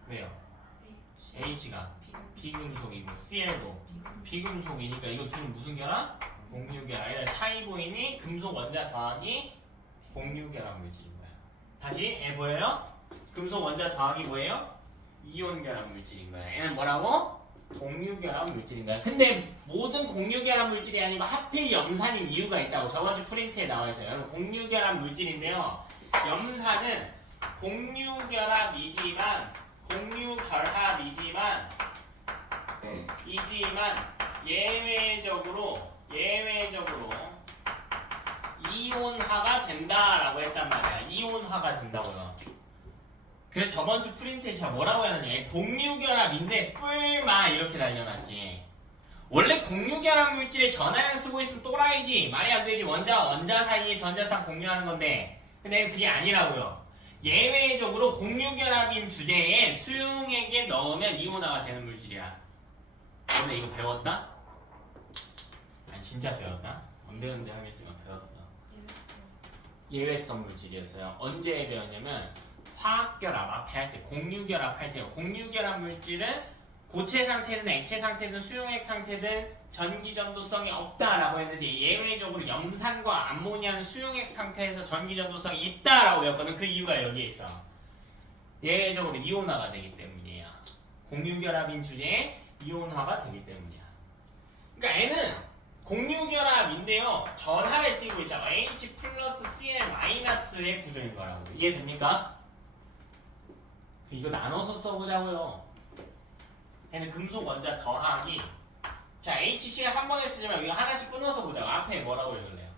왜요? H가 비금속이고 Cl도 비금속이니까 이거 둘은 무슨 결합? 공유결합. 아니다 차이 보이니 금속 원자 더하기 공유결합 물질인 거야. 다시 뭐예요? 금속 원자 더하기 뭐예요? 이온 결합 물질인 거야. 얘는 뭐라고? 공유결합 물질인 거야. 근데 모든 공유결합 물질이 아니고 하필 염산인 이유가 있다고 저번주 프린트에 나와 있어요. 여러분 공유결합 물질인데요. 염산은 공유결합이지만 예외적으로 이온화가 된다라고 했단 말이야. 이온화가 된다고요. 그래서 저번 주 프린트에 제가 뭐라고 해놨냐, 공유결합인데 뿔마 이렇게 달려놨지. 원래 공유결합 물질에 전하량 쓰고 있으면 또라이지. 말이 안 되지. 원자와 원자 사이에 전자쌍 공유하는 건데. 근데 그게 아니라고요. 예외적으로 공유결합인 주제에 수용액에 넣으면 이온화가 되는 물질이야. 근데 이거 배웠다? 아니 진짜 배웠다? 안 배웠는데 하겠지만 배웠어. 예외성 물질이었어요. 언제 배웠냐면 화학결합 앞에 할 때, 공유결합 할 때요. 공유결합 물질은 고체 상태든 액체 상태든 수용액 상태든 전기전도성이 없다라고 했는데 예외적으로 염산과 암모니아는 수용액 상태에서 전기전도성이 있다라고 배웠거든. 그 이유가 여기에 있어. 예외적으로 이온화가 되기 때문이에요. 공유결합인 주제에 이온화가 되기 때문이야. 그러니까 N은 공유결합인데요. 전하를 띄고 있다가 H 플러스 Cl 마이너스의 구조인 거라고. 이해됩니까? 이거 나눠서 써보자고요. 얘는 금속 원자 더하기. 자, HCl 한 번에 쓰지만 이거 하나씩 끊어서 보자고. 앞에 뭐라고 읽을래요?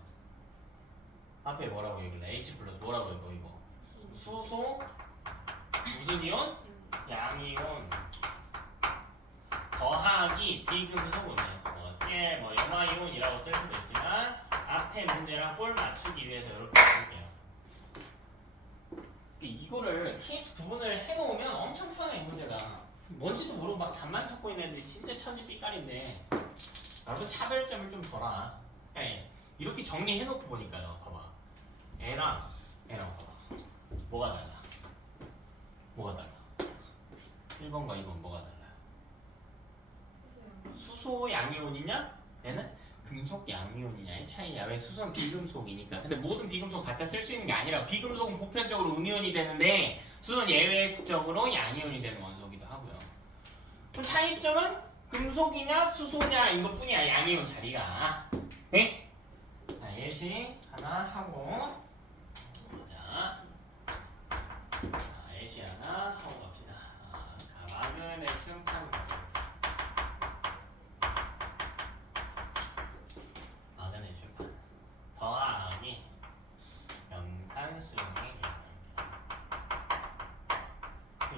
앞에 뭐라고 읽을래? H 플러스 뭐라고 읽어 이거? 수소 무슨 이온? 양이온 더하기 비금속은 Cl 뭐 염화이온이라고 쓸 수도 있지만 앞에 문제랑 꼴 맞추기 위해서 이렇게 쓸게요. 이거를 케이스 구분을 해놓으면 엄청 편해. 이 문제가 뭔지도 모르고 막 답만 찾고 있는 애들이 진짜 천지 삐까리인데 여러분 차별점을 좀 둬라. 예, 이렇게 정리해놓고 보니까요. 봐봐. A랑 봐봐. 뭐가 달라? 뭐가 달라? 1번과 2번 뭐가 달라? 수소 양이온이냐? 얘는 금속 양이온이냐의 차이야. 왜 수소는 비금속이니까. 근데 모든 비금속 갖다 쓸 수 있는 게 아니라 비금속은 보편적으로 음이온이 되는데 수소는 예외적으로 양이온이 되는 원소기도 하고요. 그 차이점은 금속이냐 수소냐 이것뿐이야. 양이온 자리가. 네? 자, 예시 하나 하고 자, 예시 하나 하고 갑시다. 마그네슘 탄 더하기 염탄수용액.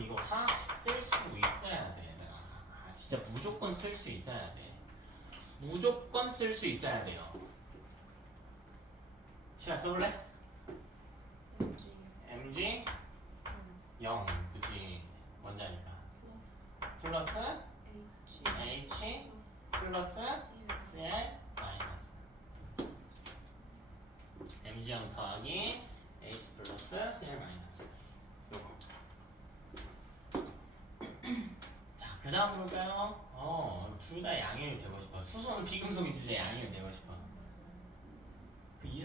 이거 하나씩 쓸 수 있어야 돼. 진짜 무조건 쓸 수 있어야 돼. 무조건 쓸 수 있어야 돼요. 시간 써볼래? mg 0 그치 원자니까 플러스 h 플러스 cl 마이너스 mg0 더하기 h 플러스 cl 마이너스 요거. 자, 그 다음 볼까요? 둘 다 양이온이 되고 싶어. 수소는 비금속이 주제에 양이온이 되고 싶어. 이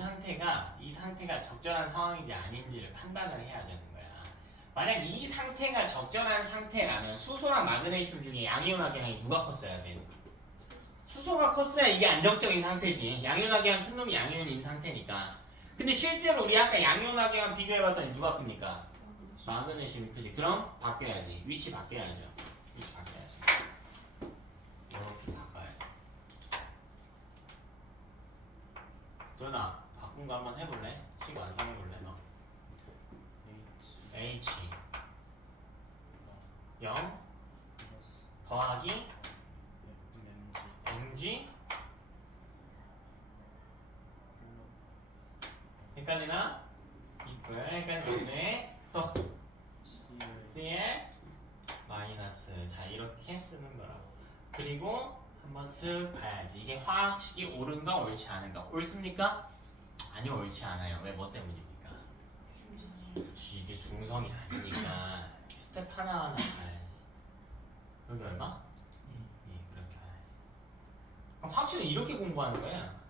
상태가 적절한 상황인지 아닌지를 판단을 해야 되는 거야. 만약 이 상태가 적절한 상태라면 수소랑 마그네슘 중에 양이온 합량이 누가 컸어야 돼? 수소가 컸어야 이게 안정적인 상태지. 양이온 합량 큰 놈이 양이온인 상태니까. 근데 실제로 우리 아까 양이온 합량 비교해봤더니 누가 큽니까? 마그네슘이 크지. 그럼 바뀌어야지. 위치 바뀌어야죠. 위치 바뀌어야죠. 이렇게 바꿔야지. 도현아, 바꾼 거 한번 해볼래? 식 완성해볼래 너? H 0 더하기 mg 헷갈리나? 헷갈리는데 또 cl 마이너스. 자, 이렇게 쓰는 거라고. 그리고 한번 쓱 봐야지. 이게 화학식이 옳은가 옳지 않은가. 옳습니까? 아니요, 옳지 않아요. 왜? 뭐 때문입니까? 그치, 이게 중성이 아니니까 스텝 하나하나 가야지. 여기 얼마? 예, 그렇게 가야지. 그럼 화학식은 이렇게 공부하는 거야.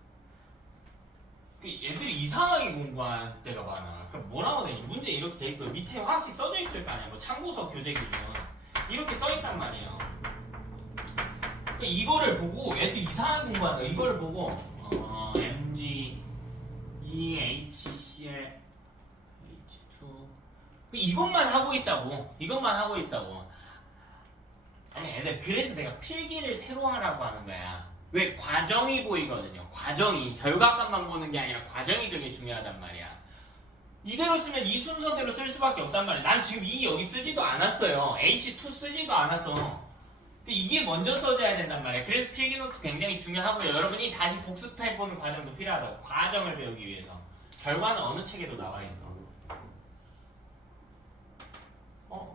얘들이 이상하게 공부할 때가 많아. 그러니까 뭐라고 돼? 문제 이렇게 돼 있고 밑에 화학식 써져 있을 거 아니야. 뭐 참고서 교재 기준 이렇게 써 있단 말이에요. 그러니까 이거를 보고 애들 이상하게 공부한다. 이거를 보고 mg HCl H2 이것만 하고 있다고. 이것만 하고 있다고. 아니 애들 그래서 내가 필기를 새로 하라고 하는 거야. 왜? 과정이 보이거든요. 과정이 결과값만 보는 게 아니라 과정이 되게 중요하단 말이야. 이대로 쓰면 이 순서대로 쓸 수밖에 없단 말이야. 난 지금 이 여기 쓰지도 않았어요. H2 쓰지도 않았어. 근데 이게 먼저 써져야 된단 말이야. 그래서 필기노트 굉장히 중요하고요. 여러분이 다시 복습해보는 과정도 필요하다고. 과정을 배우기 위해서. 결과는 어느 책에도 나와 있어.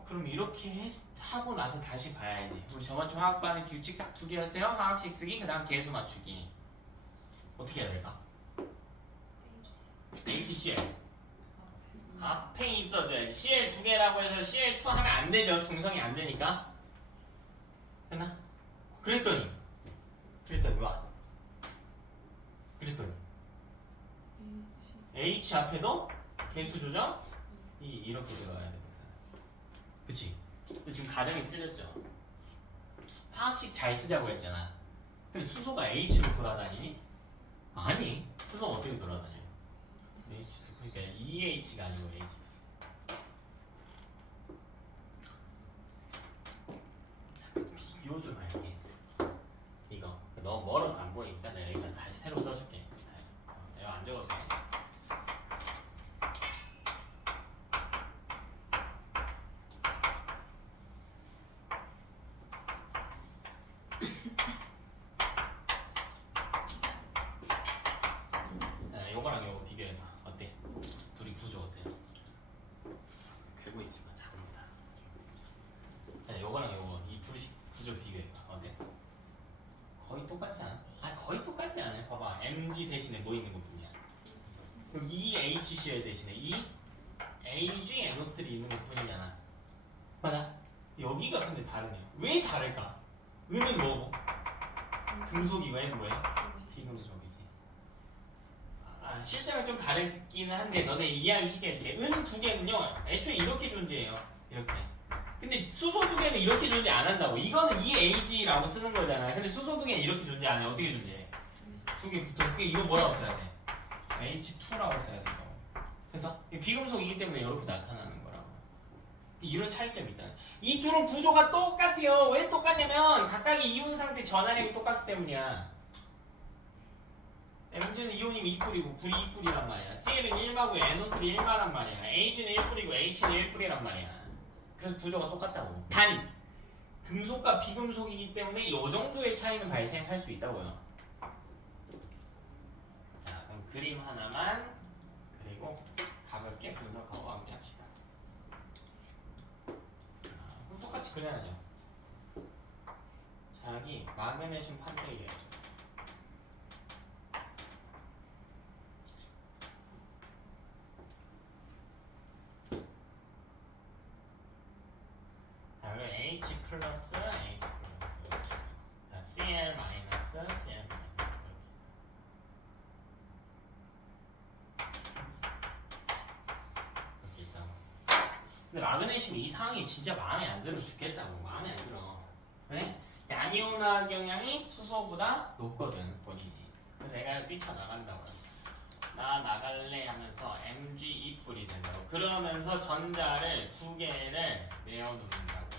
그럼 이렇게 하고 나서 다시 봐야지. 우리 저번주 화학반에서 규칙 딱 2개였어요. 화학식 쓰기, 그 다음 개수 맞추기. 어떻게 해야 될까? HCl. 앞에 있어줘야지. CL 2개라고 해서 CL2 하면 안 되죠. 중성이 안 되니까. 됐나? 그랬더니 와. 그랬더니 H 앞에도 개수 조정 이렇게 들어가야 되겠다. 그치? 근데 지금 가정이 틀렸죠. 화학식 잘 쓰자고 했잖아. 근데 수소가 H로 돌아다니니? 아니. 수소가 어떻게 돌아다녀? H2 그러니까 EH가 아니고 H2. 비교 좀 할게. 이거 너무 멀어서 안 보이니까 내가 일단 다시 새로 써줄게. 내가 안 적어도 돼. 요거랑 요거 비교해봐. 어때? 둘이 구조 어때? 괴고 있지만 작습니다. 요거랑 요거 이 둘이 구조 비교해봐. 어때? 거의 똑같지 않아? 거의 똑같지 않아요. 봐봐. Mg 대신에 뭐 있는 것 뿐이야. 그럼 EHCl 대신에 AgNO3 있는 것 뿐이잖아. 맞아? 여기가 근데 다르네요. 왜 다를까? 은은 뭐고? 금속이고 N은 뭐야? 비금속이지. 실제로 좀 다르기는 한데 너네 이해하기 쉽게 해줄게. 은 2개는요 애초에 이렇게 존재해요. 이렇게. 근데 수소 2개는 이렇게 존재 안 한다고. 이거는 EAG라고 쓰는 거잖아. 근데 수소 2개는 이렇게 존재 안 해. 어떻게 존재해? 2개 붙어. 이거 뭐라고 써야 돼? H2라고 써야 된다고. 그래서 비금속이기 때문에 이렇게 나타나는 거라고. 이런 차이점이 있다. 이 둘은 구조가 똑같아요. 왜 똑같냐면 각각의 이온 상태 전하량이 똑같기 때문이야. Mg는 이온이면 2뿌리고 굴이 2뿌리란 말이야. Cl은 1마고 NO3 1마란 말이야. Ag는 1뿌리고 H는 1뿌리란 말이야. 그래서 구조가 똑같다고. 단 금속과 비금속이기 때문에 이 정도의 차이는 발생할 수 있다고요. 자, 그럼 그림 하나만 그리고 가볍게 분석하고 마무리합시다. 그럼 똑같이 그려야죠. 자, 여기 마그네슘 판때기예요. 자, 그리고 H 플러스 H 플러스. 자, Cl 마이너스 Cl 마이너스. 이렇게 있다고. 근데 마그네슘 이 상황이 진짜 마음에 안 들어 죽겠다고. 마음에 안 들어. 그래? 양이온화 경향이 수소보다 높거든 본인이. 그래서 내가 뛰쳐나간다고. 나 나갈래 하면서 Mg 2뿌리 된다고. 그러면서 전자를 2개를 내어놓는다고.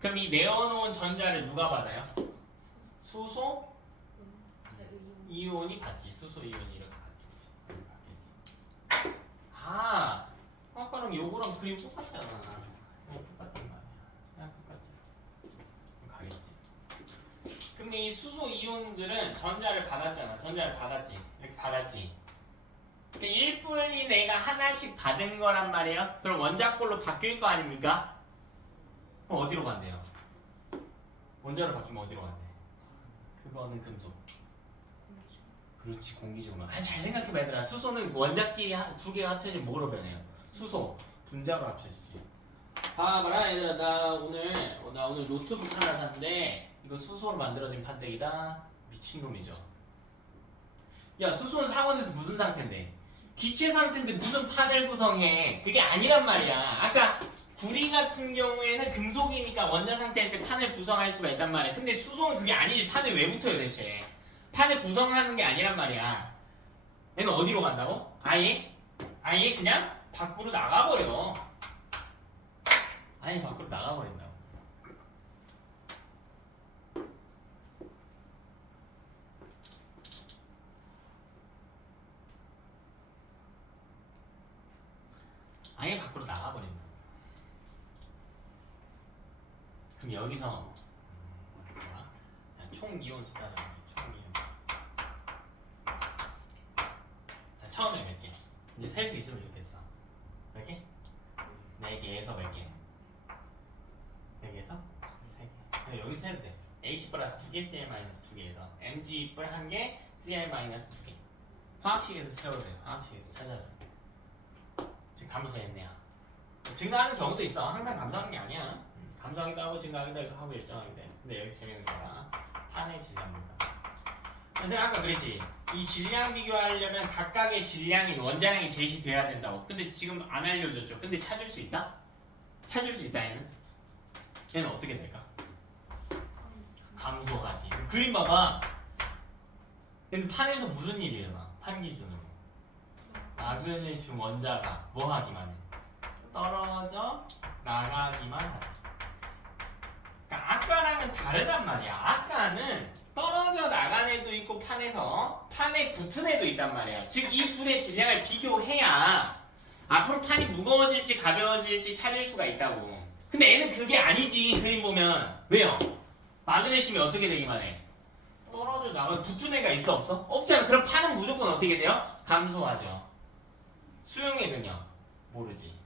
그럼 이 내어놓은 전자를 누가 받아요? 수소 이온이 받지. 수소 이온이 이렇게 받겠지. 아까랑 요거랑 그림 똑같잖아. 똑같단 말이야. 그냥 똑같아. 가겠지. 근데 이 수소 이온들은 전자를 받았잖아. 전자를 받았지. 이렇게 받았지. 그러니까 1분이 내가 하나씩 받은 거란 말이에요. 그럼 원자꼴로 바뀔 거 아닙니까? 그럼 어디로 간대요? 원자로 바뀌면 어디로 간대? 그거는 금속. 그렇지, 공기적으로. 잘 생각해봐 얘들아. 수소는 원자끼리 2개가 합쳐지면 뭐로 변해요? 수소 분자로 합쳐지지. 봐봐라 얘들아. 나 오늘 노트북 하나 샀는데 이거 수소로 만들어진 판때기다. 미친놈이죠. 야, 수소는 상온에서 무슨 상태인데? 기체 상태인데 무슨 판을 구성해? 그게 아니란 말이야. 아까 구리 같은 경우에는 금속이니까 원자 상태일 때 판을 구성할 수가 있단 말이야. 근데 수소는 그게 아니지. 판에 왜 붙어요 대체? 판을 구성하는 게 아니란 말이야. 얘는 어디로 간다고? 아예 그냥 밖으로 나가버려. 아예 밖으로 나가버린다고. 그럼 여기서 뭐야? 자, 총 이온 수다 잡을게. 총 이온. 자, 처음에 몇 개? 이제 셀 수 있으면 좋겠어. 몇 개? 4개에서 몇 개? 4개에서 3개. 여기서 해도 돼. H 플러스 2개, Cl 마이너스 2개에서 Mg 뿔 1개, Cl 마이너스 2개. 화학식에서 세워도 돼. 화학식에서 찾아서. 지금 감소했네요. 증가하는 경우도 있어. 항상 감소하는 게 아니야. 감소하기도 하고 증가하기도 하고 일정하기도 해. 근데 여기서 재밌는 거가 판의 질량입니다. 그래서 아까 그랬지. 이 질량 비교하려면 각각의 질량인 원자량이 제시돼야 된다고. 근데 지금 안 알려줬죠. 근데 찾을 수 있다? 찾을 수 있다 얘는? 얘는 어떻게 될까? 감소하지. 그림 봐봐. 근데 판에서 무슨 일이 일어나? 판 기준으로. 마그네슘 원자가 뭐 하기만 해? 떨어져 나가기만 하지. 그러니까 아까랑은 다르단 말이야. 아까는 떨어져 나간 애도 있고 판에 붙은 애도 있단 말이야. 즉 이 둘의 질량을 비교해야 앞으로 판이 무거워질지 가벼워질지 찾을 수가 있다고. 근데 얘는 그게 아니지. 그림 보면. 왜요? 마그네슘이 어떻게 되기만 해? 떨어져 나가 붙은 애가 있어 없어? 없잖아. 그럼 판은 무조건 어떻게 돼요? 감소하죠. 수용액은요? 모르지.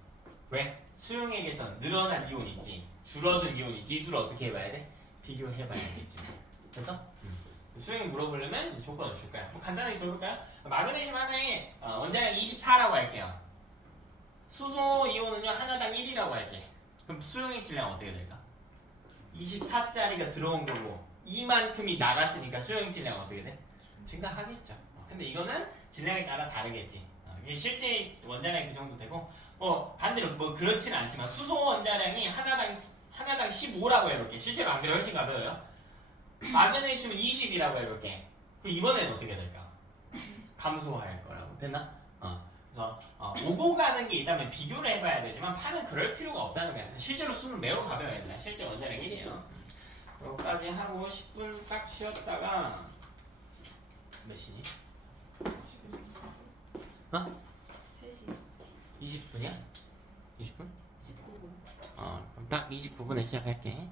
왜? 수용액에선 늘어난 이온이 있지 줄어든 이온이 있지. 이 둘을 어떻게 해봐야 돼? 비교해봐야겠지. 그래서 수용액 물어보려면 이제 조건을 줄 거야. 뭐 간단하게 줘볼까요? 마그네슘 하나에 원자량 24라고 할게요. 수소 이온은요 하나당 1이라고 할게. 그럼 수용액 질량 어떻게 될까? 24짜리가 들어온 거고 이만큼이 나갔으니까 수용액 질량 어떻게 돼? 증가하겠죠. 근데 이거는 질량에 따라 다르겠지. 이게 실제 원자량이 그 정도 되고 반대로 뭐 그렇진 않지만 수소 원자량이 하나당 15라고 해볼게. 실제로 안 그래 훨씬 가벼워요. 마그네슘은 20이라고 해볼게. 그럼 이번에는 어떻게 될까? 감소할 거라고. 됐나? 그래서 오고 가는 게 있다면 비교를 해봐야 되지만 판은 그럴 필요가 없다는 거야. 실제로 수는 매우 가벼워야 돼. 실제 원자량 1이에요. 여기까지 하고 10분 딱 쉬었다가 몇 시니? 3시 20분이야? 20분? 19분. 그럼 딱 29분에 시작할게.